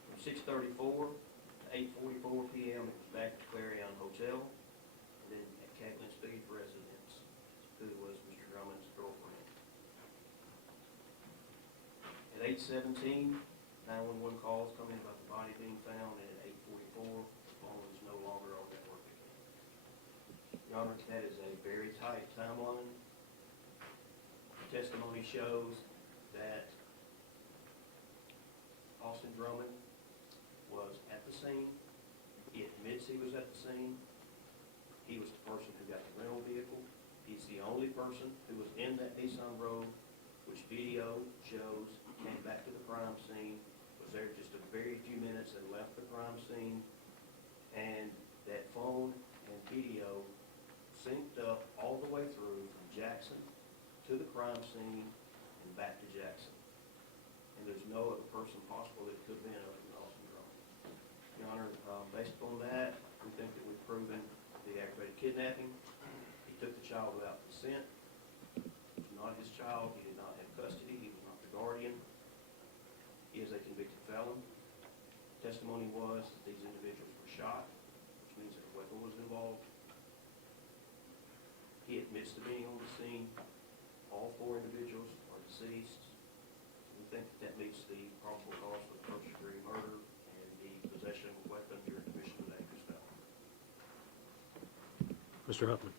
From 6:34 to 8:44 p.m., it was back to Clarion Hotel, and then at Catlin Speed residence, who was Mr. Drummond's girlfriend. At 8:17, 911 calls come in about the body being found, and at 8:44, the phone is no longer on network again. Your Honor, that is a very tight timeline. The testimony shows that Austin Drummond was at the scene. He admits he was at the scene. He was the person who got the rental vehicle. He's the only person who was in that Nissan Rogue, which video shows he came back to the crime scene, was there just a very few minutes and left the crime scene, and that phone and video synced up all the way through from Jackson to the crime scene and back to Jackson. And there's no other person possible that could have been other than Austin Drummond. Your Honor, based upon that, we think that we've proven the aggravated kidnapping. He took the child without consent. It was not his child. He did not have custody. He was not the guardian. He is a convicted felon. Testimony was that these individuals were shot, which means that a weapon was involved. He admits to being on the scene. All 4 individuals are deceased. We think that that meets the probable cause for the first-degree murder and the possession of a weapon during the commission of a dangerous felony. Mr. Huffman.